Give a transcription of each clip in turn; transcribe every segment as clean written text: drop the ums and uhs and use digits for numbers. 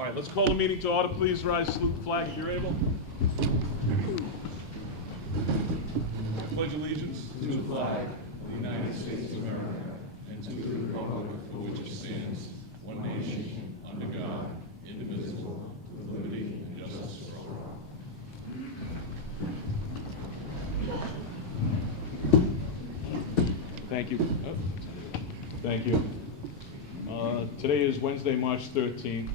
All right, let's call the meeting to order. Please rise, salute the flag if you're able. I pledge allegiance to the flag of the United States of America and to the republic for which it stands, one nation, under God, indivisible, with liberty and justice for all. Thank you. Thank you. Today is Wednesday, March 13th,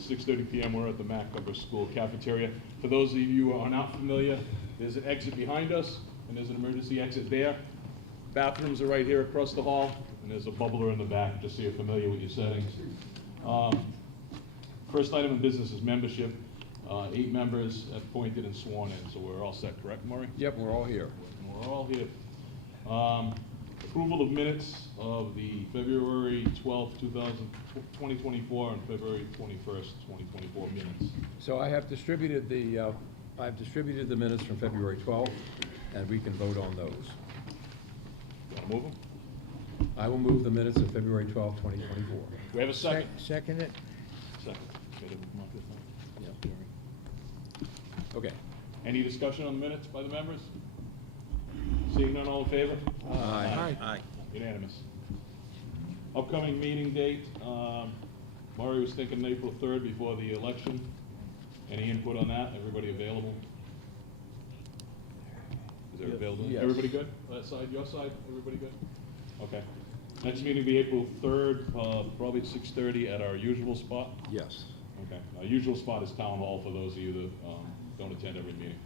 6:30 p.m. We're at the Mac Upper School cafeteria. For those of you who are not familiar, there's an exit behind us, and there's an emergency exit there. Bathrooms are right here across the hall, and there's a bubbler in the back, just so you're familiar with your settings. First item of business is membership. 8 members appointed and sworn in, so we're all set, correct, Maury? Yep, we're all here. We're all here. Approval of minutes of the February 12th, 2024 and February 21st, 2024 minutes. So I have distributed the minutes from February 12th, and we can vote on those. You want to move them? I will move the minutes of February 12th, 2024. Do we have a second? Second it. Second. Okay, come up this time. Yep. Okay. Any discussion on the minutes by the members? Seeing none, all in favor? Aye. Unanimous. Upcoming meeting date, Maury was thinking April 3rd before the election. Any input on that? Everybody available? Is there availability? Yes. Everybody good? That side, your side, everybody good? Okay. Next meeting will be April 3rd, probably at 6:30 at our usual spot. Yes. Okay. Our usual spot is Town Hall for those of you that don't attend every meeting.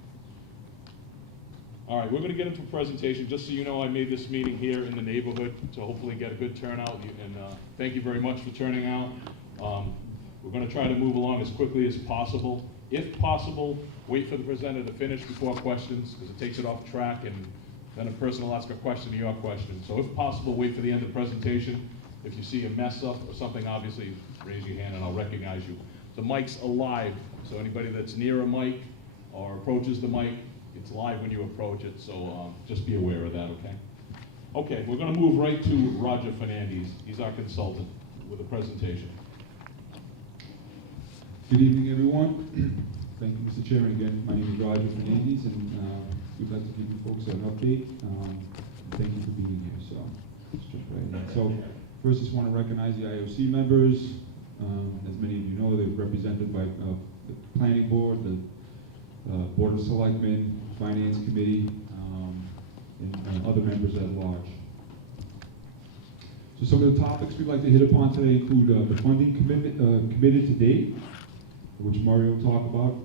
All right, we're going to get into a presentation. Just so you know, I made this meeting here in the neighborhood to hopefully get a good turnout, and thank you very much for turning out. We're going to try to move along as quickly as possible. If possible, wait for the presenter to finish before questions, because it takes it off track, and then a person will ask a question to your question. So if possible, wait for the end of the presentation. If you see a mess up or something, obviously raise your hand and I'll recognize you. The mic's alive, so anybody that's near a mic or approaches the mic, it's live when you approach it, so just be aware of that, okay? Okay, we're going to move right to Roger Fernandez. He's our consultant with a presentation. Good evening, everyone. Thank you, Mr. Chairman. Again, my name is Roger Fernandez, and we'd like to give you folks an update. Thank you for being here. So let's jump right in. So first, I just want to recognize the IOC members. As many of you know, they're represented by the Planning Board, the Board of Selectmen, Finance Committee, and other members at large. So some of the topics we'd like to hit upon today include the funding committed to date, which Mario will talk about,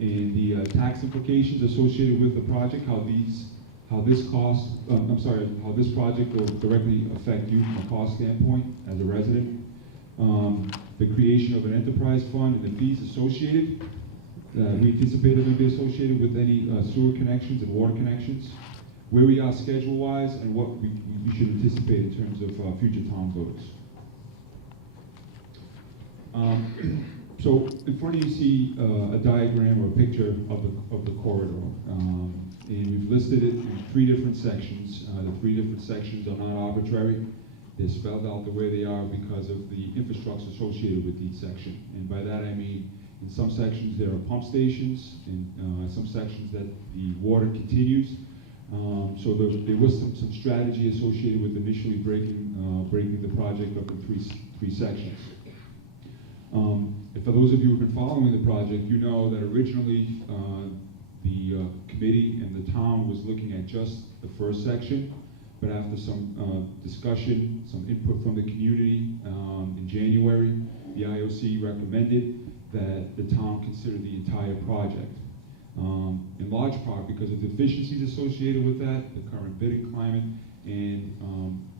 and the tax implications associated with the project, how this project will directly affect you from a cost standpoint as a resident, the creation of an enterprise fund and the fees associated. We anticipate it will be associated with any sewer connections and water connections, where we are schedule-wise, and what we should anticipate in terms of future town votes. So in front of you see a diagram or a picture of the corridor, and we've listed it in 3 different sections. The 3 different sections are not arbitrary. They're spelled out the way they are because of the infrastructure associated with each section. And by that I mean, in some sections there are pump stations, in some sections that the water continues. So there was some strategy associated with initially breaking the project up in three sections. And for those of you who have been following the project, you know that originally the committee and the town was looking at just the first section, but after some discussion, some input from the community in January, the IOC recommended that the town consider the entire project. In large part because of the efficiencies associated with that, the current bidding climate, and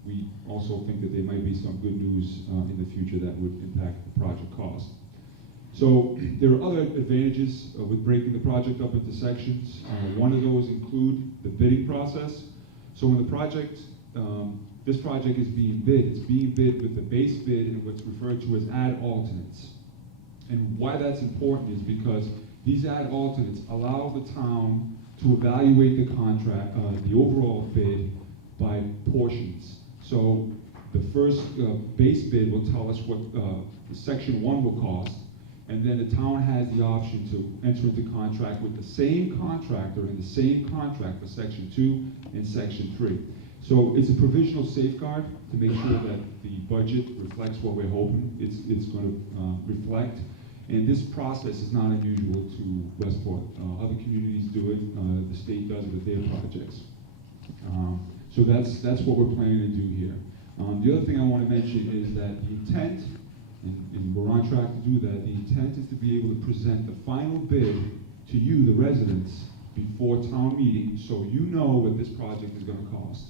we also think that there might be some good news in the future that would impact the project cost. So there are other advantages with breaking the project up into sections. One of those include the bidding process. So when the project, this project is being bid, it's being bid with the base bid and what's referred to as ad alternates. And why that's important is because these ad alternates allow the town to evaluate the contract, the overall bid by portions. So The first base bid will tell us what section 1 will cost, and then the town has the option to enter into contract with the same contractor and the same contract for section 2 and section 3. So it's a provisional safeguard to make sure that the budget reflects what we're hoping it's going to reflect. And this process is not unusual to Westport. Other communities do it. The state does it with their projects. So that's what we're planning to do here. The other thing I want to mention is that the intent, and we're on track to do that, the intent is to be able to present the final bid to you, the residents, before town meeting, so you know what this project is going to cost.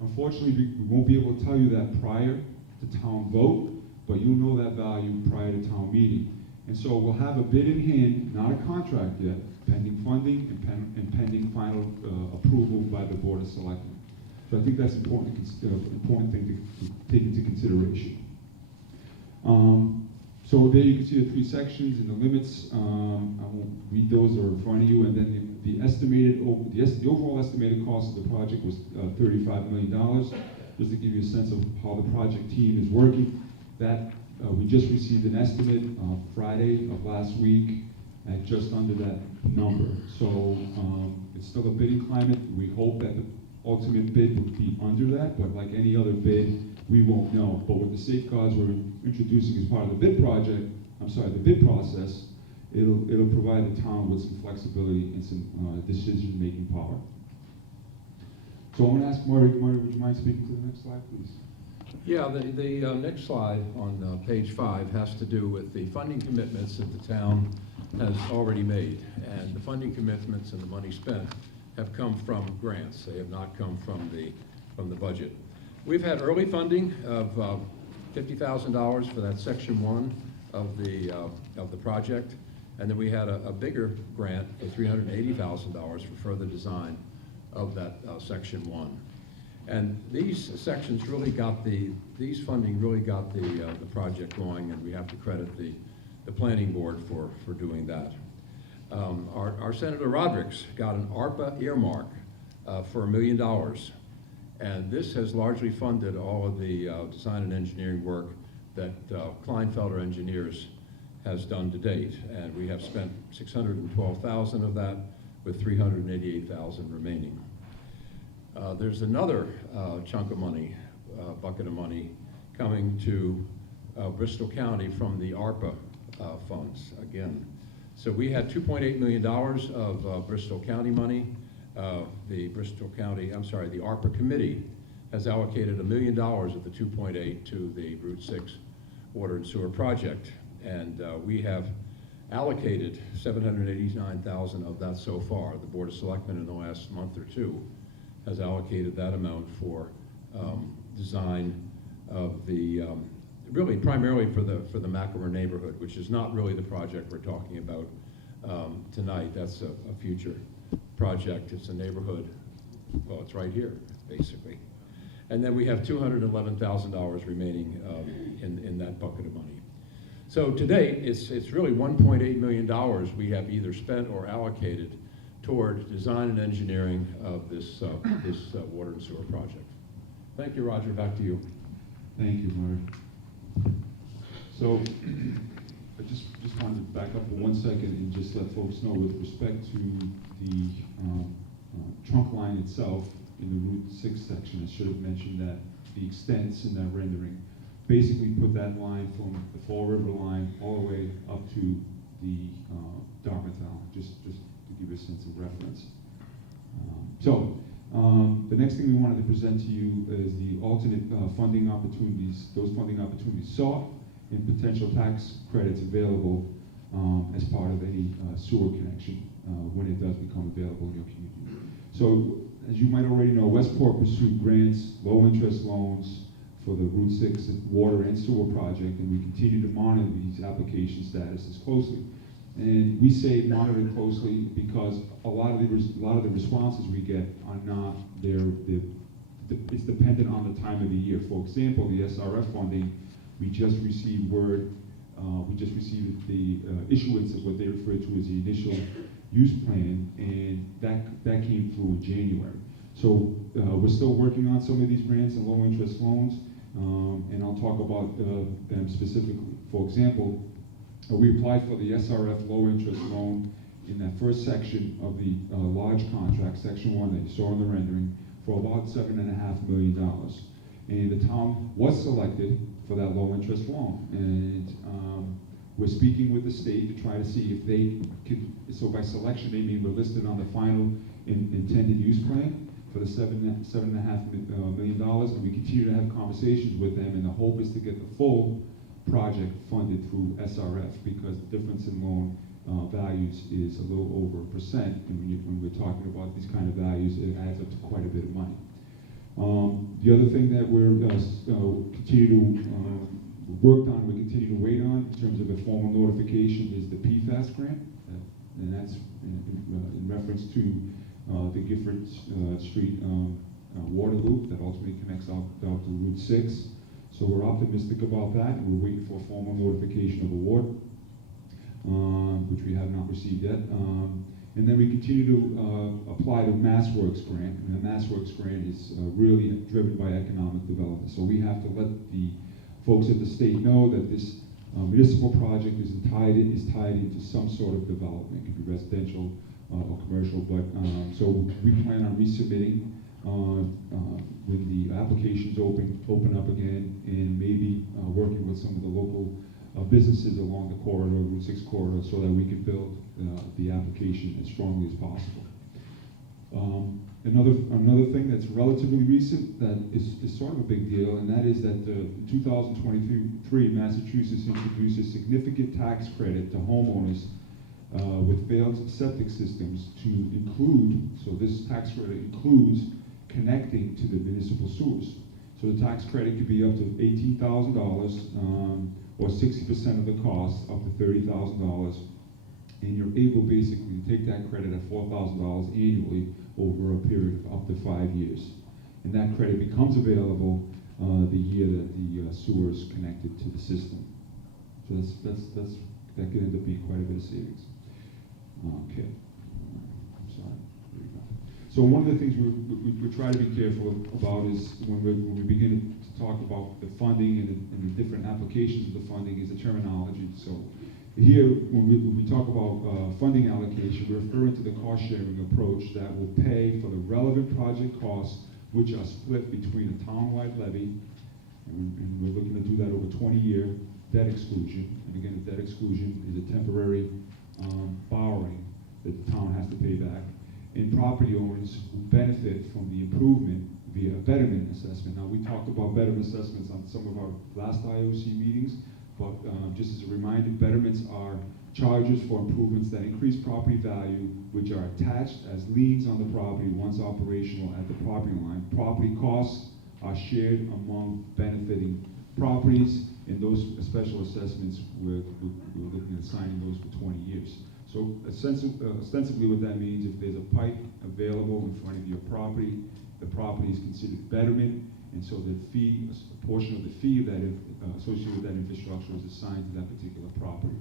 Unfortunately, we won't be able to tell you that prior to town vote, but you'll know that value prior to town meeting. And so we'll have a bid in hand, not a contract yet, pending funding and pending final approval by the Board of Selectmen. So I think that's important thing to take into consideration. So there you can see the 3 sections and the limits. I won't read those, they're in front of you. And then the overall estimated cost of the project was $35 million. Just to give you a sense of how the project team is working. That we just received an estimate Friday of last week at just under that number. So it's still a bidding climate. We hope that the ultimate bid will be under that, but like any other bid, we won't know. But with the safeguards we're introducing as part of the bid process, it'll provide the town with some flexibility and some decision-making power. So I'm going to ask Murray, would you mind speaking to the next slide, please? Yeah, the next slide on page 5 has to do with the funding commitments that the town has already made. And the funding commitments and the money spent have come from grants. They have not come from the budget. We've had early funding of $50,000 for that section 1 of the project. And then we had a bigger grant for $380,000 for further design of that section 1. And these sections really got these funding really got the project going, and we have to credit the planning board for doing that. Our Senator Rodericks got an ARPA earmark for $1 million, and this has largely funded all of the design and engineering work that Kleinfelder Engineers has done to date, and we have spent $612,000 of that, with $388,000 remaining. There's another chunk of money, bucket of money, coming to Bristol County from the ARPA funds again. So we had $2.8 million of Bristol County money. The ARPA committee has allocated $1 million of the 2.8 to the Route 6 water and sewer project. And we have allocated $789,000 of that so far. The Board of Selectmen in the last month or two has allocated that amount for design of the, really primarily for the McElmer neighborhood, which is not really the project we're talking about tonight. That's a future project. It's a neighborhood, well, it's right here, basically. And then we have $211,000 remaining in that bucket of money. So to date, it's really $1.8 million we have either spent or allocated toward design and engineering of this water and sewer project. Thank you, Roger. Back to you. Thank you, Murray. So I just wanted to back up for 1 second and just let folks know with respect to the trunk line itself in the Route 6 section, I should have mentioned that the extents in that rendering basically put that line from the Fall River line all the way up to the Dartmouth Island, just to give you a sense of reference. The next thing we wanted to present to you is the alternate funding opportunities, those funding opportunities sought and potential tax credits available as part of any sewer connection when it does become available in your community. So, as you might already know, Westport pursued grants, low interest loans for the Route 6 water and sewer project, and we continue to monitor these application statuses closely. And we say monitor closely because a lot of the responses we get are not it's dependent on the time of the year. For example, the SRF funding, we just received the issuance of what they refer to as the initial use plan, and that came through in January. So we're still working on some of these grants and low interest loans, and I'll talk about them specifically. For example, we applied for the SRF low interest loan in that first section of the large contract, section 1 that you saw in the rendering, for about $7.5 million. And the town was selected for that low interest loan. And we're speaking with the state to try to see if they could, so by selection they mean we're listed on the final intended use plan for the $7.5 million, and we continue to have conversations with them, and the hope is to get the full project funded through SRF, because the difference in loan values is a little over 1%, and when we're talking about these kind of values, it adds up to quite a bit of money. The other thing that we're continue to worked on, we continue to wait on in terms of a formal notification is the PFAS grant, and that's in reference to the Gifford Street water loop that ultimately connects out to Route 6. So we're optimistic about that, and we're waiting for a formal notification of award, which we have not received yet. And then we continue to apply the MassWorks grant, and the MassWorks grant is really driven by economic development. So we have to let the folks at the state know that this municipal project is tied into some sort of development. It could be residential or commercial, but so we plan on resubmitting when the applications open up again, and maybe working with some of the local businesses along the corridor, Route 6 corridor, so that we can build the application as strongly as possible. Another thing that's relatively recent that is sort of a big deal, and that is that in 2023, Massachusetts introduced a significant tax credit to homeowners with failed septic systems to include, so this tax credit includes connecting to the municipal sewers. So the tax credit could be up to $18,000 or 60% of the cost, up to $30,000. And you're able basically to take that credit at $4,000 annually over a period of up to 5 years. And that credit becomes available the year that the sewer is connected to the system. So that could end up being quite a bit of savings. Okay, I'm sorry. There we go. So one of the things we try to be careful about is when we begin to talk about the funding and the different applications of the funding is the terminology. So here, when we talk about funding allocation, we're referring to the cost-sharing approach that will pay for the relevant project costs, which are split between a town-wide levy, and we're looking to do that over 20-year debt exclusion. And again, the debt exclusion is a temporary borrowing that the town has to pay back, and property owners who benefit from the improvement via a betterment assessment. Now, we talked about betterment assessments on some of our last IOC meetings, but just as a reminder, betterments are charges for improvements that increase property value, which are attached as liens on the property once operational at the property line. Property costs are shared among benefiting properties, and those special assessments, we're looking at assigning those for 20 years. So ostensibly what that means, if there's a pipe available in front of your property, the property is considered betterment, and so the fee, a portion of the fee that associated with that infrastructure is assigned to that particular property.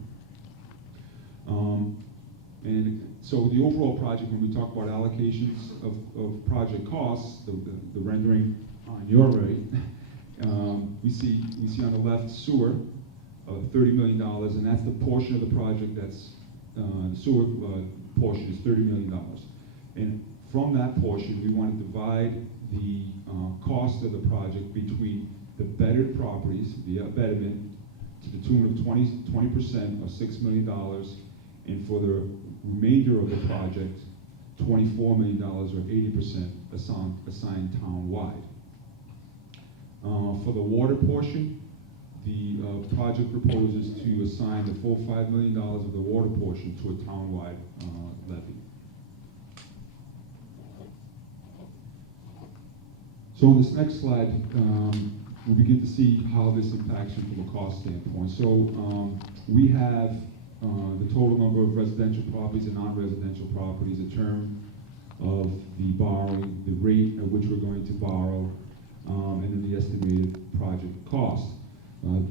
And so the overall project, when we talk about allocations of project costs, the rendering on your right, we see on the left sewer of $30 million, and that's the portion of the project that's the sewer portion is $30 million. And from that portion, we want to divide the cost of the project between the bettered properties via betterment to the tune of 20% or $6 million, and for the remainder of the project, $24 million or 80% assigned town-wide. For the water portion, the project proposes to assign the full $5 million of the water portion to a town-wide levy. So on this next slide, we begin to see how this impacts you from a cost standpoint. So we have the total number of residential properties and non-residential properties, the term of the borrowing, the rate at which we're going to borrow, and then the estimated project cost.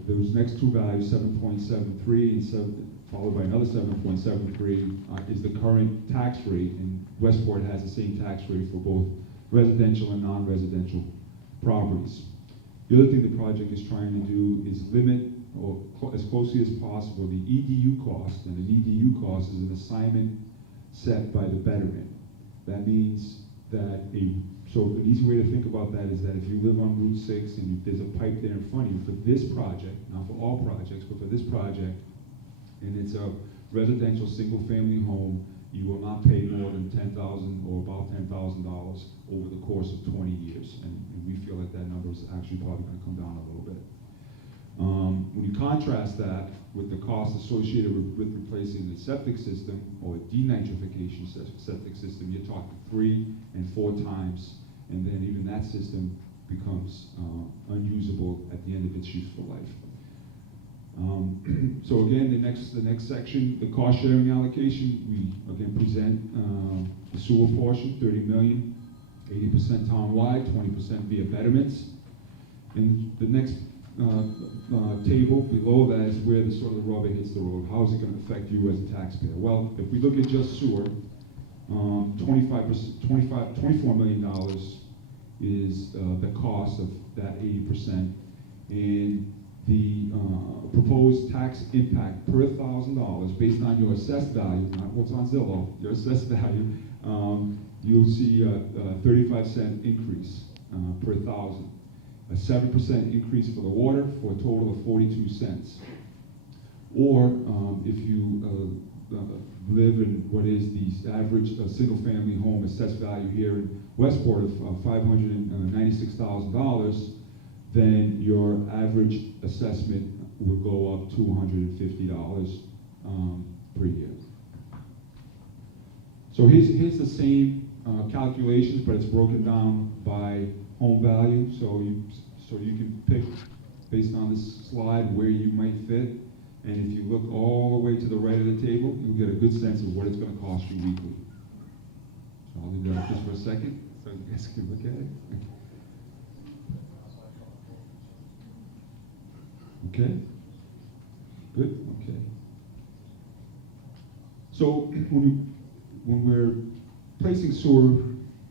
Those next two values, 7.73 and followed by another 7.73, is the current tax rate, and Westport has the same tax rate for both residential and non-residential properties. The other thing the project is trying to do is limit, or as closely as possible, the EDU cost, and an EDU cost is an assignment set by the betterment. That means that so an easy way to think about that is that if you live on Route 6 and there's a pipe there in front of you for this project, not for all projects, but for this project, and it's a residential single-family home, you will not pay more than $10,000 or about $10,000 over the course of 20 years. And we feel that that number is actually probably going to come down a little bit. When you contrast that with the cost associated with replacing the septic system or a denitrification septic system, you're talking 3 and 4 times, and then even that system becomes unusable at the end of its useful life. So again, the next section, the cost sharing allocation, we again present the sewer portion, $30 million, 80% town-wide, 20% via betterments. And the next table below that is where the sort of the rubber hits the road. How is it going to affect you as a taxpayer? Well, if we look at just sewer, $24 million is the cost of that 80%, and the proposed tax impact per $1,000 based on your assessed value, not what's on Zillow, your assessed value, you'll see a 35-cent increase per 1,000. A 7% increase for the water for a total of 42 cents. Or if you live in what is the average single-family home assessed value here in Westport of $596,000, then your average assessment would go up $250 per year. So here's the same calculations, but it's broken down by home value. So you can pick, based on this slide, where you might fit. And if you look all the way to the right of the table, you'll get a good sense of what it's going to cost you weekly. So I'll leave that up just for a second, so you guys can look at it. Okay? Good? Okay. So when we're placing sewer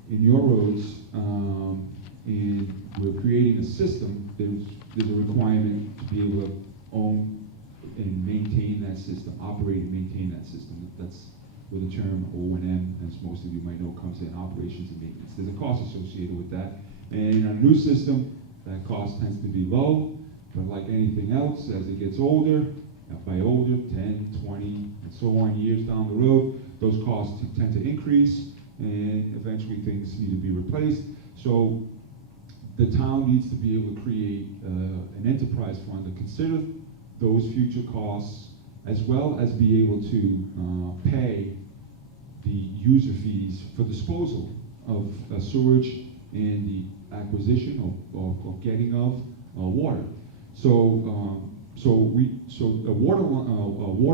in your roads, and we're creating a system, there's a requirement to be able to own and maintain that system, operate and maintain that system. That's where the term O&M, as most of you might know, comes in, operations and maintenance. There's a cost associated with that. And in a new system, that cost tends to be low, but like anything else, as it gets older, by older, 10, 20, and so on years down the road, those costs tend to increase, and eventually things need to be replaced. So the town needs to be able to create an enterprise fund to consider those future costs, as well as be able to pay the user fees for disposal of sewage and the acquisition or getting of water. So a water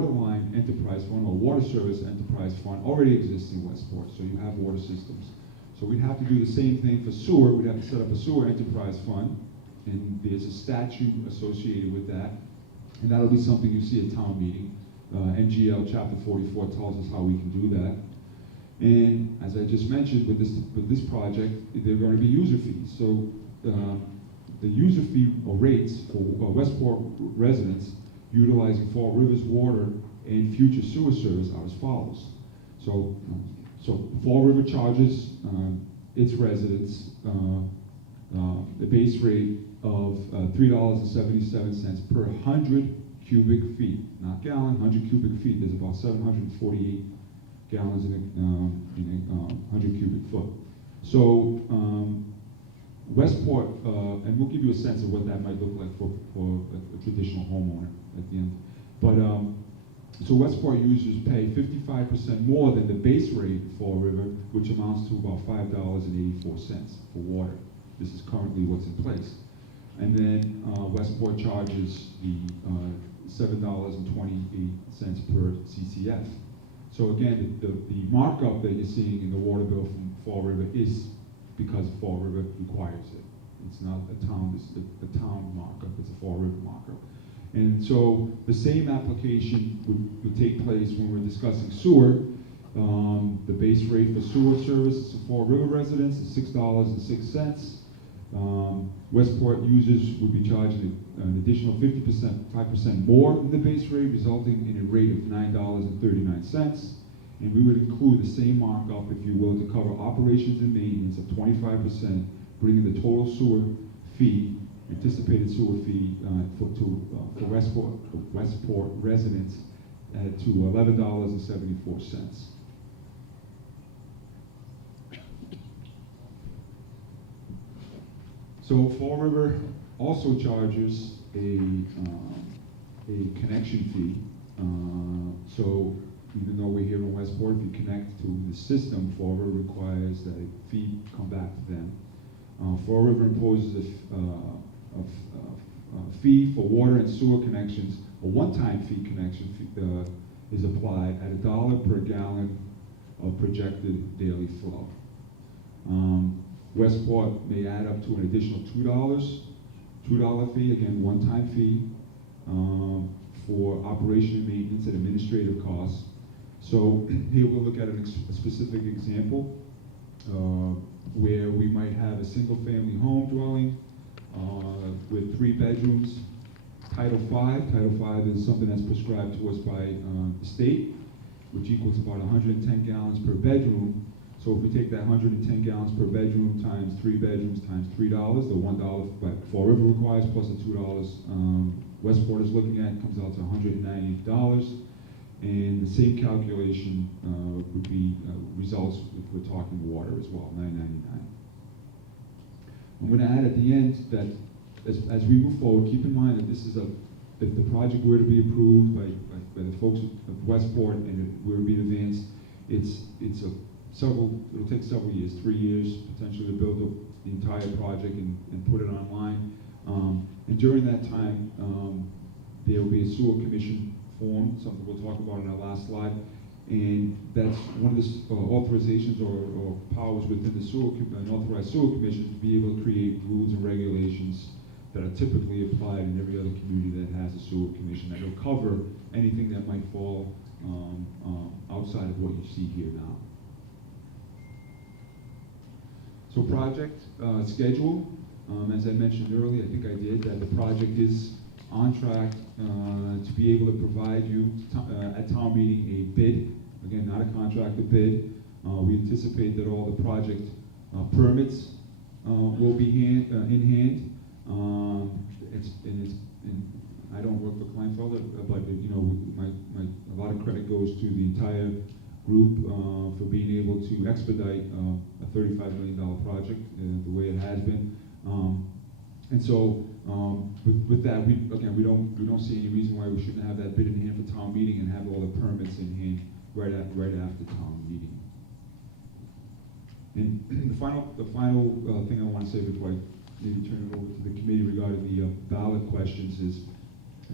line enterprise fund or water service enterprise fund already exists in Westport. So you have water systems. So we'd have to do the same thing for sewer. We'd have to set up a sewer enterprise fund, and there's a statute associated with that, and that'll be something you see at town meeting. MGL Chapter 44 tells us how we can do that. And as I just mentioned, with this project, there are going to be user fees. So the user fee or rates for Westport residents utilizing Fall River's water and future sewer service are as follows. So Fall River charges its residents the base rate of $3.77 per 100 cubic feet, not gallon, 100 cubic feet. There's about 748 gallons in a 100 cubic foot. So Westport, and we'll give you a sense of what that might look like for a traditional homeowner at the end. But so Westport users pay 55% more than the base rate for Fall River, which amounts to about $5.84 for water. This is currently what's in place. And then Westport charges the $7.28 per CCF. So again, the markup that you're seeing in the water bill from Fall River is because Fall River requires it. It's not a town, it's the town markup, it's a Fall River markup. And so the same application would take place when we're discussing sewer. The base rate for sewer services for Fall River residents is $6.06. Westport users would be charged an additional 5% more than the base rate, resulting in a rate of $9.39. And we would include the same markup, if you will, to cover operations and maintenance of 25%, bringing the total sewer fee, anticipated sewer fee for Westport residents to $11.74. So Fall River also charges a connection fee. So even though we're here in Westport, if you connect to the system, Fall River requires that a fee come back to them. Fall River imposes a fee for water and sewer connections. A one-time fee connection is applied at $1 per gallon of projected daily flow. Westport may add up to an additional $2 fee, again, one-time fee for operation and maintenance and administrative costs. So here we'll look at a specific example where we might have a single-family home dwelling with 3 bedrooms. Title V is something that's prescribed to us by the state, which equals about 110 gallons per bedroom. So if we take that 110 gallons per bedroom times 3 bedrooms times $3, the $1 that Fall River requires plus the $2 Westport is looking at comes out to $198. And the same calculation would be results if we're talking water as well, $9.99. I'm going to add at the end that as we move forward, keep in mind that this is if the project were to be approved by the folks of Westport and it were to be advanced, it'll take several years, 3 years potentially to build up the entire project and put it online. And during that time, there will be a sewer commission form, something we'll talk about in our last slide. And that's one of the authorizations or powers within an authorized sewer commission to be able to create rules and regulations that are typically applied in every other community that has a sewer commission that will cover anything that might fall outside of what you see here now. So project schedule, as I mentioned earlier, I think I did, that the project is on track to be able to provide you at town meeting a bid, again, not a contract, a bid. We anticipate that all the project permits will be in hand. I don't work for Kleinfelder, but you know, a lot of credit goes to the entire group for being able to expedite a $35 million project the way it has been. And so with that, we don't see any reason why we shouldn't have that bid in hand for town meeting and have all the permits in hand right after town meeting. And the final thing I want to say before I maybe turn it over to the committee regarding the ballot questions is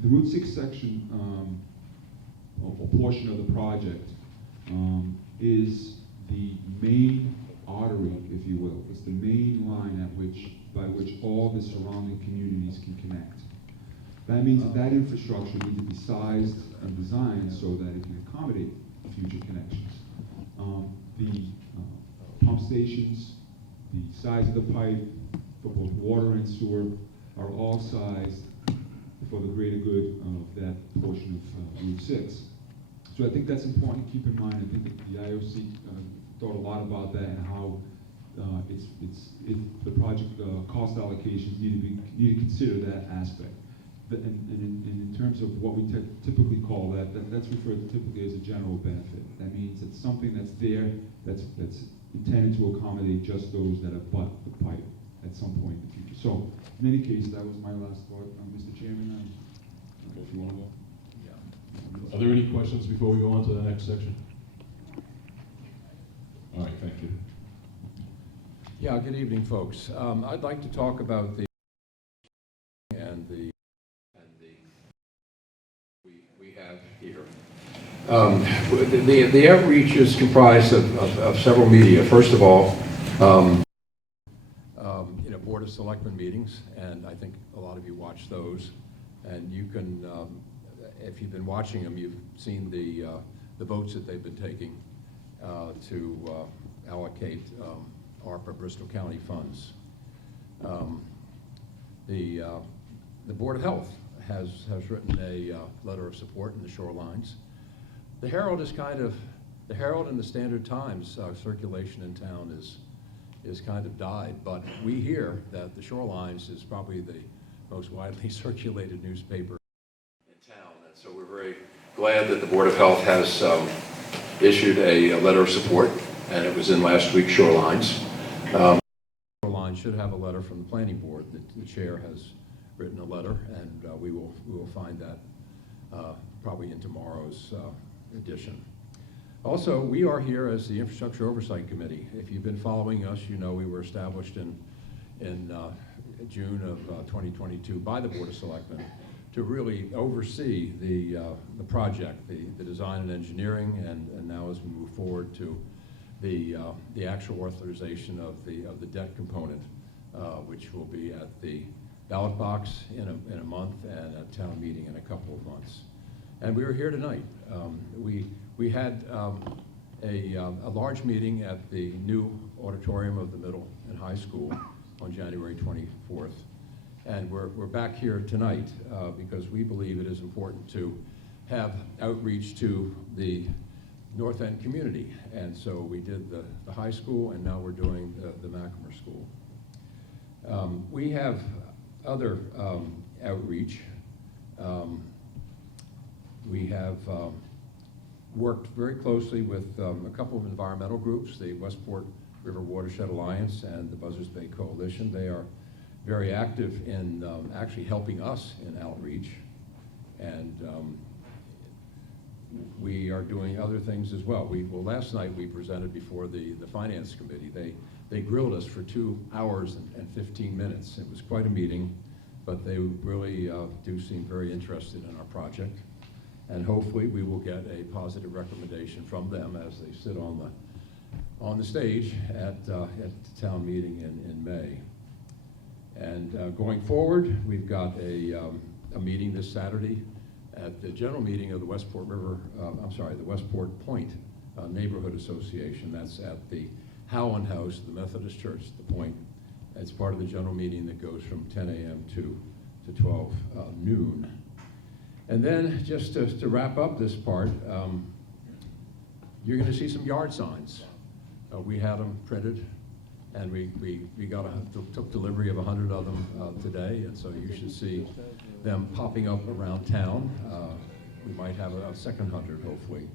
the Route 6 section or portion of the project is the main artery, if you will. It's the main line by which all the surrounding communities can connect. That means that infrastructure needs to be sized and designed so that it can accommodate future connections. The pump stations, the size of the pipe for both water and sewer are all sized for the greater good of that portion of Route 6. So I think that's important to keep in mind. I think that the IOC thought a lot about that and how if the project cost allocations need to consider that aspect. And in terms of what we typically call that's referred to typically as a general benefit. That means it's something that's there that's intended to accommodate just those that have bought the pipe at some point in the future. So in any case, that was my last thought, Mr. Chairman. If you want to go. Are there any questions before we go on to the next section? All right, thank you. Yeah, good evening, folks. I'd like to talk about the we have here. The outreach is comprised of several media. First of all, Board of Selectmen meetings, and I think a lot of you watch those. And you can, if you've been watching them, you've seen the votes that they've been taking to allocate ARPA Bristol County funds. The Board of Health has written a letter of support in the shorelines. The Herald is the Herald and the Standard Times circulation in town is kind of died, but we hear that the Shorelines is probably the most widely circulated newspaper in town, and so we're very glad that the Board of Health has issued a letter of support, and it was in last week's Shorelines. Shoreline should have a letter from the Planning Board. The chair has written a letter, and we will find that probably in tomorrow's edition. Also, we are here as the Infrastructure Oversight Committee. If you've been following us, you know we were established in June of 2022 by the Board of Selectmen to really oversee the project, the design and engineering, and now as we move forward to the actual authorization of the debt component, which will be at the ballot box in a month and at town meeting in a couple of months. And we were here tonight. We had a large meeting at the new auditorium of the middle and high school on January 24th. And we're back here tonight because we believe it is important to have outreach to the North End community. And so we did the high school, and now we're doing the Macklemore School. We have other outreach. We have worked very closely with a couple of environmental groups, the Westport River Watershed Alliance and the Buzzards Bay Coalition. They are very active in actually helping us in outreach, and we are doing other things as well. Well, last night we presented before the Finance Committee. They grilled us for 2 hours and 15 minutes. It was quite a meeting, but they really do seem very interested in our project. And hopefully we will get a positive recommendation from them as they sit on the stage at the town meeting in May. And going forward, we've got a meeting this Saturday at the general meeting of the Westport Point Neighborhood Association. That's at the Howland House, the Methodist Church at the Point. It's part of the general meeting that goes from 10 a.m. to 12 noon. And then, just to wrap up this part, you're going to see some yard signs. We had them printed, and we took delivery of 100 of them today, and so you should see them popping up around town. We might have a second 100, hopefully.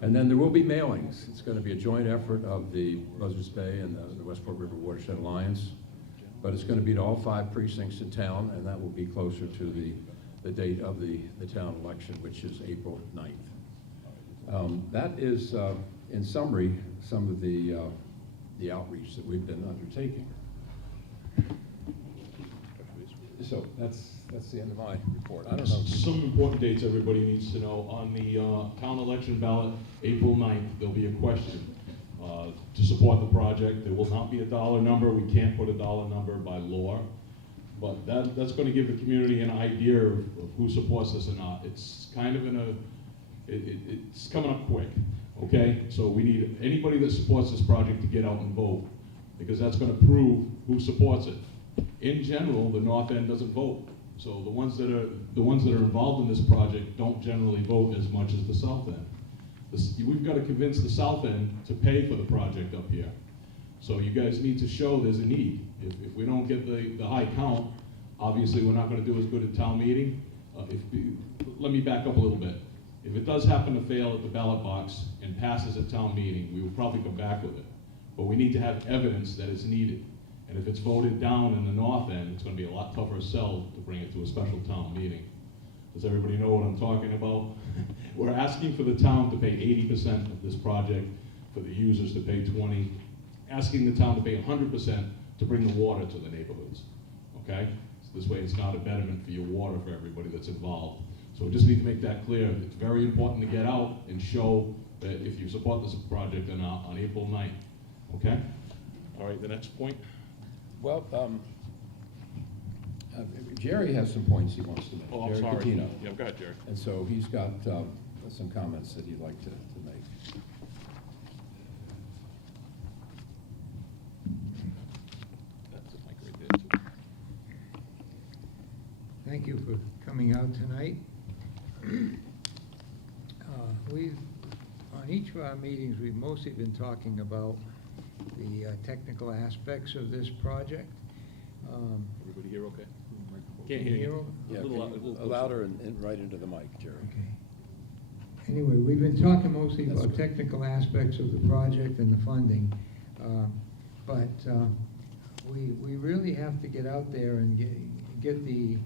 And then there will be mailings. It's going to be a joint effort of the Buzzards Bay and the Westport River Watershed Alliance, but it's going to be to all 5 precincts in town, and that will be closer to the date of the town election, which is April 9th. That is, in summary, some of the outreach that we've been undertaking. So that's the end of my report. I don't know. Some important dates everybody needs to know. On the town election ballot, April 9th, there'll be a question to support the project. There will not be a dollar number. We can't put a dollar number by law. But that's going to give the community an idea of who supports this or not. It's kind of it's coming up quick, okay? So we need anybody that supports this project to get out and vote, because that's going to prove who supports it. In general, the North End doesn't vote. So the ones that are involved in this project don't generally vote as much as the South End. We've got to convince the South End to pay for the project up here. So you guys need to show there's a need. If we don't get the high count, obviously we're not going to do as good at town meeting. Let me back up a little bit. If it does happen to fail at the ballot box and passes at town meeting, we will probably come back with it. But we need to have evidence that it's needed. And if it's voted down in the North End, it's going to be a lot tougher sell to bring it to a special town meeting. Does everybody know what I'm talking about? We're asking for the town to pay 80% of this project, for the users to pay 20%, asking the town to pay 100% to bring the water to the neighborhoods, okay? So this way it's not a betterment for your water for everybody that's involved. So we just need to make that clear. It's very important to get out and show that if you support this project or not on April 9th, okay? All right, the next point. Well, Jerry has some points he wants to make. Oh, I'm Jerry sorry. Catino. Yeah, go ahead, Jerry. And so he's got some comments that he'd like to make. That's a mic right there, too. have tonight. On each of our meetings, we've mostly been talking about the technical aspects of this project. Everybody here okay? Can Can't you hear hear you. 'em? Yeah, A little closer. louder and right into the mic, Jerry. Okay. Anyway, we've been talking mostly That's about good. technical aspects of the project and the funding, but we really have to get out there and get the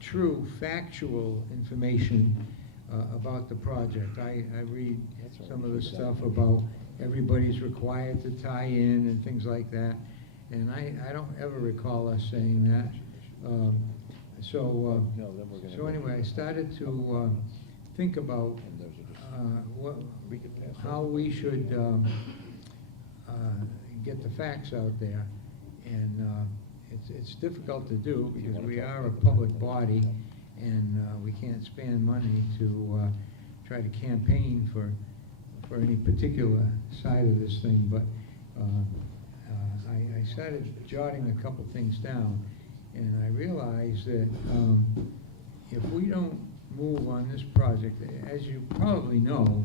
true factual information about the project. I read some of the stuff about everybody's required to tie in and things like that, and I don't ever recall us saying that. So anyway, I started to think about how we should get the facts out there, and it's difficult to do because we are a public body, and we can't spend money to try to campaign for any particular side of this thing. But I started jotting a couple things down, and I realized that if we don't move on this project, as you probably know,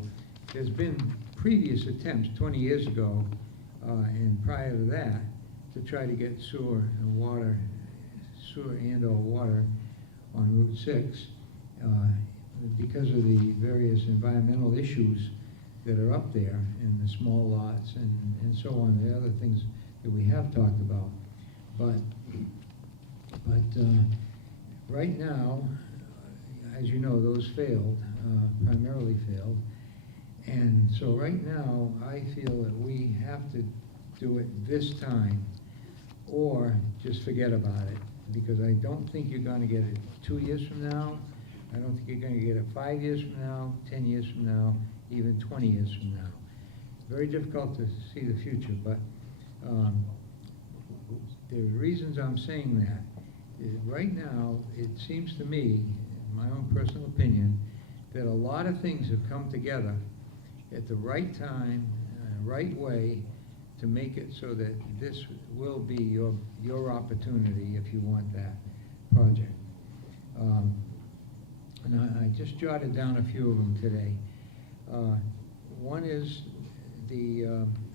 there's been previous attempts 20 years ago and prior to that to try to get sewer and water on Route 6 because of the various environmental issues that are up there and the small lots and so on, the other things that we have talked about. But right now, as you know, those failed, primarily failed. And so right now, I feel that we have to do it this time or just forget about it, because I don't think you're going to get it 2 years from now. I don't think you're going to get it 5 years from now, 10 years from now, even 20 years from now. Very difficult to see the future, but the reasons I'm saying that is right now, it seems to me, in my own personal opinion, that a lot of things have come together at the right time, right way, to make it so that this will be your opportunity if you want that project. And I just jotted down a few of them today. One is the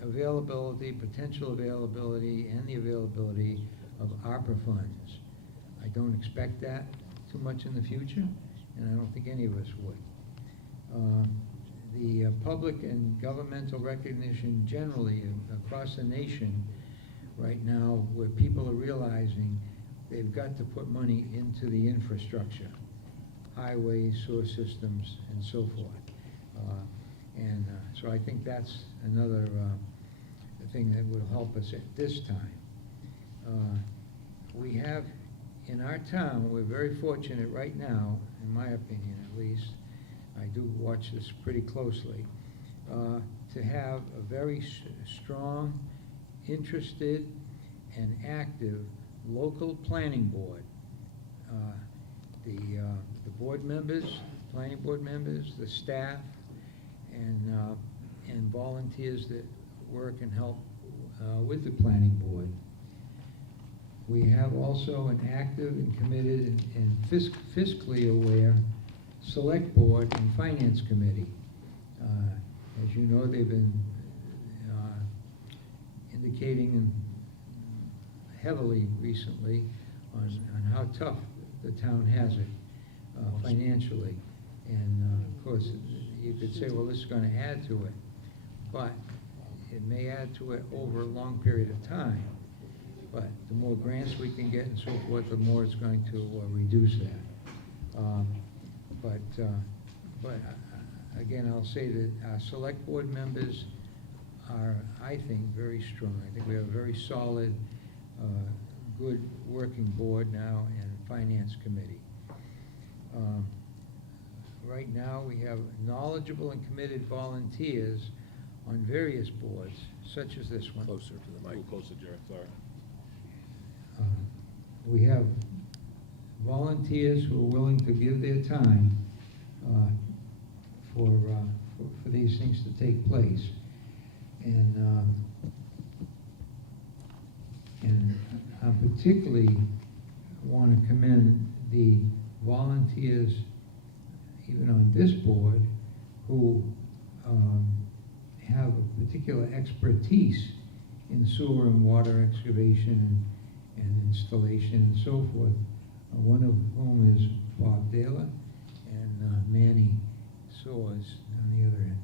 availability, potential availability, and the availability of ARPA funds. I don't expect that too much in the future, and I don't think any of us would. The public and governmental recognition generally across the nation right now, where people are realizing they've got to put money into the infrastructure, highways, sewer systems, and so forth. So I think that's another thing that will help us at this time. We have, in our town, we're very fortunate right now, in my opinion at least, I do watch this pretty closely, to have a very strong, interested, and active local planning board. The board members, planning board members, the staff, and volunteers that work and help with the planning board. We have also an active and committed and fiscally aware select board and finance committee. As you know, they've been indicating heavily recently on how tough the town has it financially. And of course, you could say, well, this is going to add to it, but it may add to it over a long period of time. But the more grants we can get and so forth, the more it's going to reduce that. But again, I'll say that our select board members are, I think, very strong. I think we have a very solid, good working board now and finance committee. Right now, we have knowledgeable and committed volunteers on various boards, such as this one. Closer to the A little mic. closer, Jerry, sorry. We have volunteers who are willing to give their time for these things to take place. And I particularly want to commend the volunteers even on this board, who have a particular expertise in sewer and water excavation and installation and so forth. One of whom is Bob Dela and Manny Soers on the other end.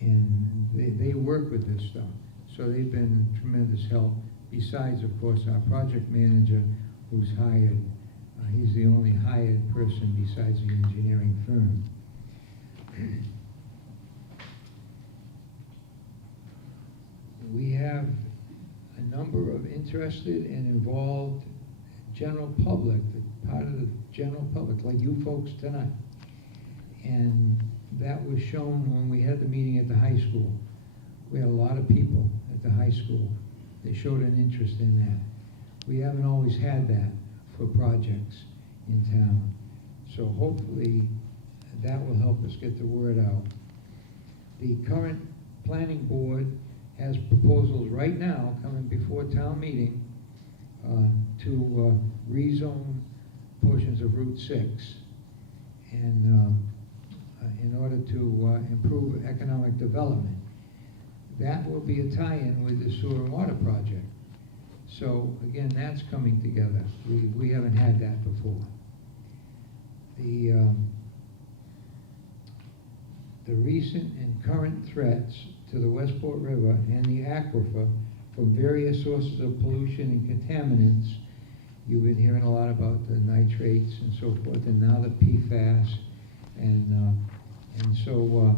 And they work with this stuff. So they've been tremendous help, besides, of course, our project manager, who's hired. He's the only hired person besides the engineering firm. We have a number of interested and involved general public, part of the general public, like you folks tonight. And that was shown when we had the meeting at the high school. We had a lot of people at the high school. They showed an interest in that. We haven't always had that for projects in town. So hopefully that will help us get the word out. The current planning board has proposals right now coming before town meeting to rezone portions of Route 6 and in order to improve economic development. That will be a tie-in with the sewer and water project. So again, that's coming together. We haven't had that before. The recent and current threats to the Westport River and the aquifer from various sources of pollution and contaminants. You've been hearing a lot about the nitrates and so forth, and now the PFAS, and so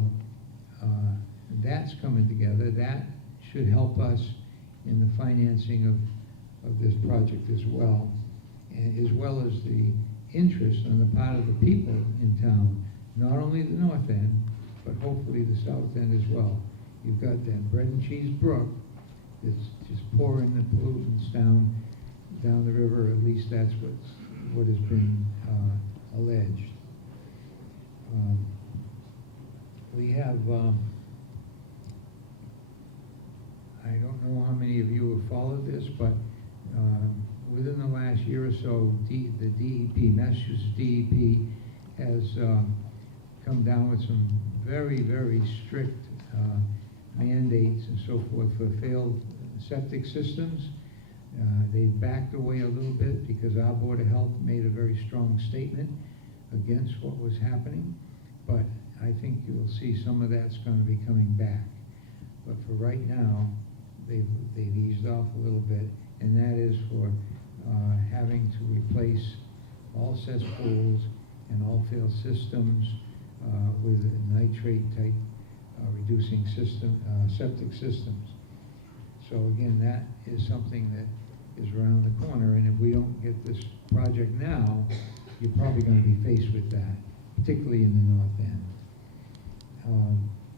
that's coming together. That should help us in the financing of this project as well, and as well as the interest on the part of the people in town, not only the north end, but hopefully the south end as well. You've got that bread and cheese brook that's just pouring the pollutants down the river. At least that's what has been alleged. We have, I don't know how many of you have followed this, but within the last year or so, the DEP, Massachusetts DEP, has come down with some very, very strict mandates and so forth for failed septic systems. They've backed away a little bit because our Board of Health made a very strong statement against what was happening, but I think you'll see some of that's going to be coming back. But for right now, they've eased off a little bit, and that is for having to replace all cesspools and all failed systems with nitrate type reducing system, septic systems. So again, that is something that is around the corner, and if we don't get this project now, you're probably going to be faced with that, particularly in the north end.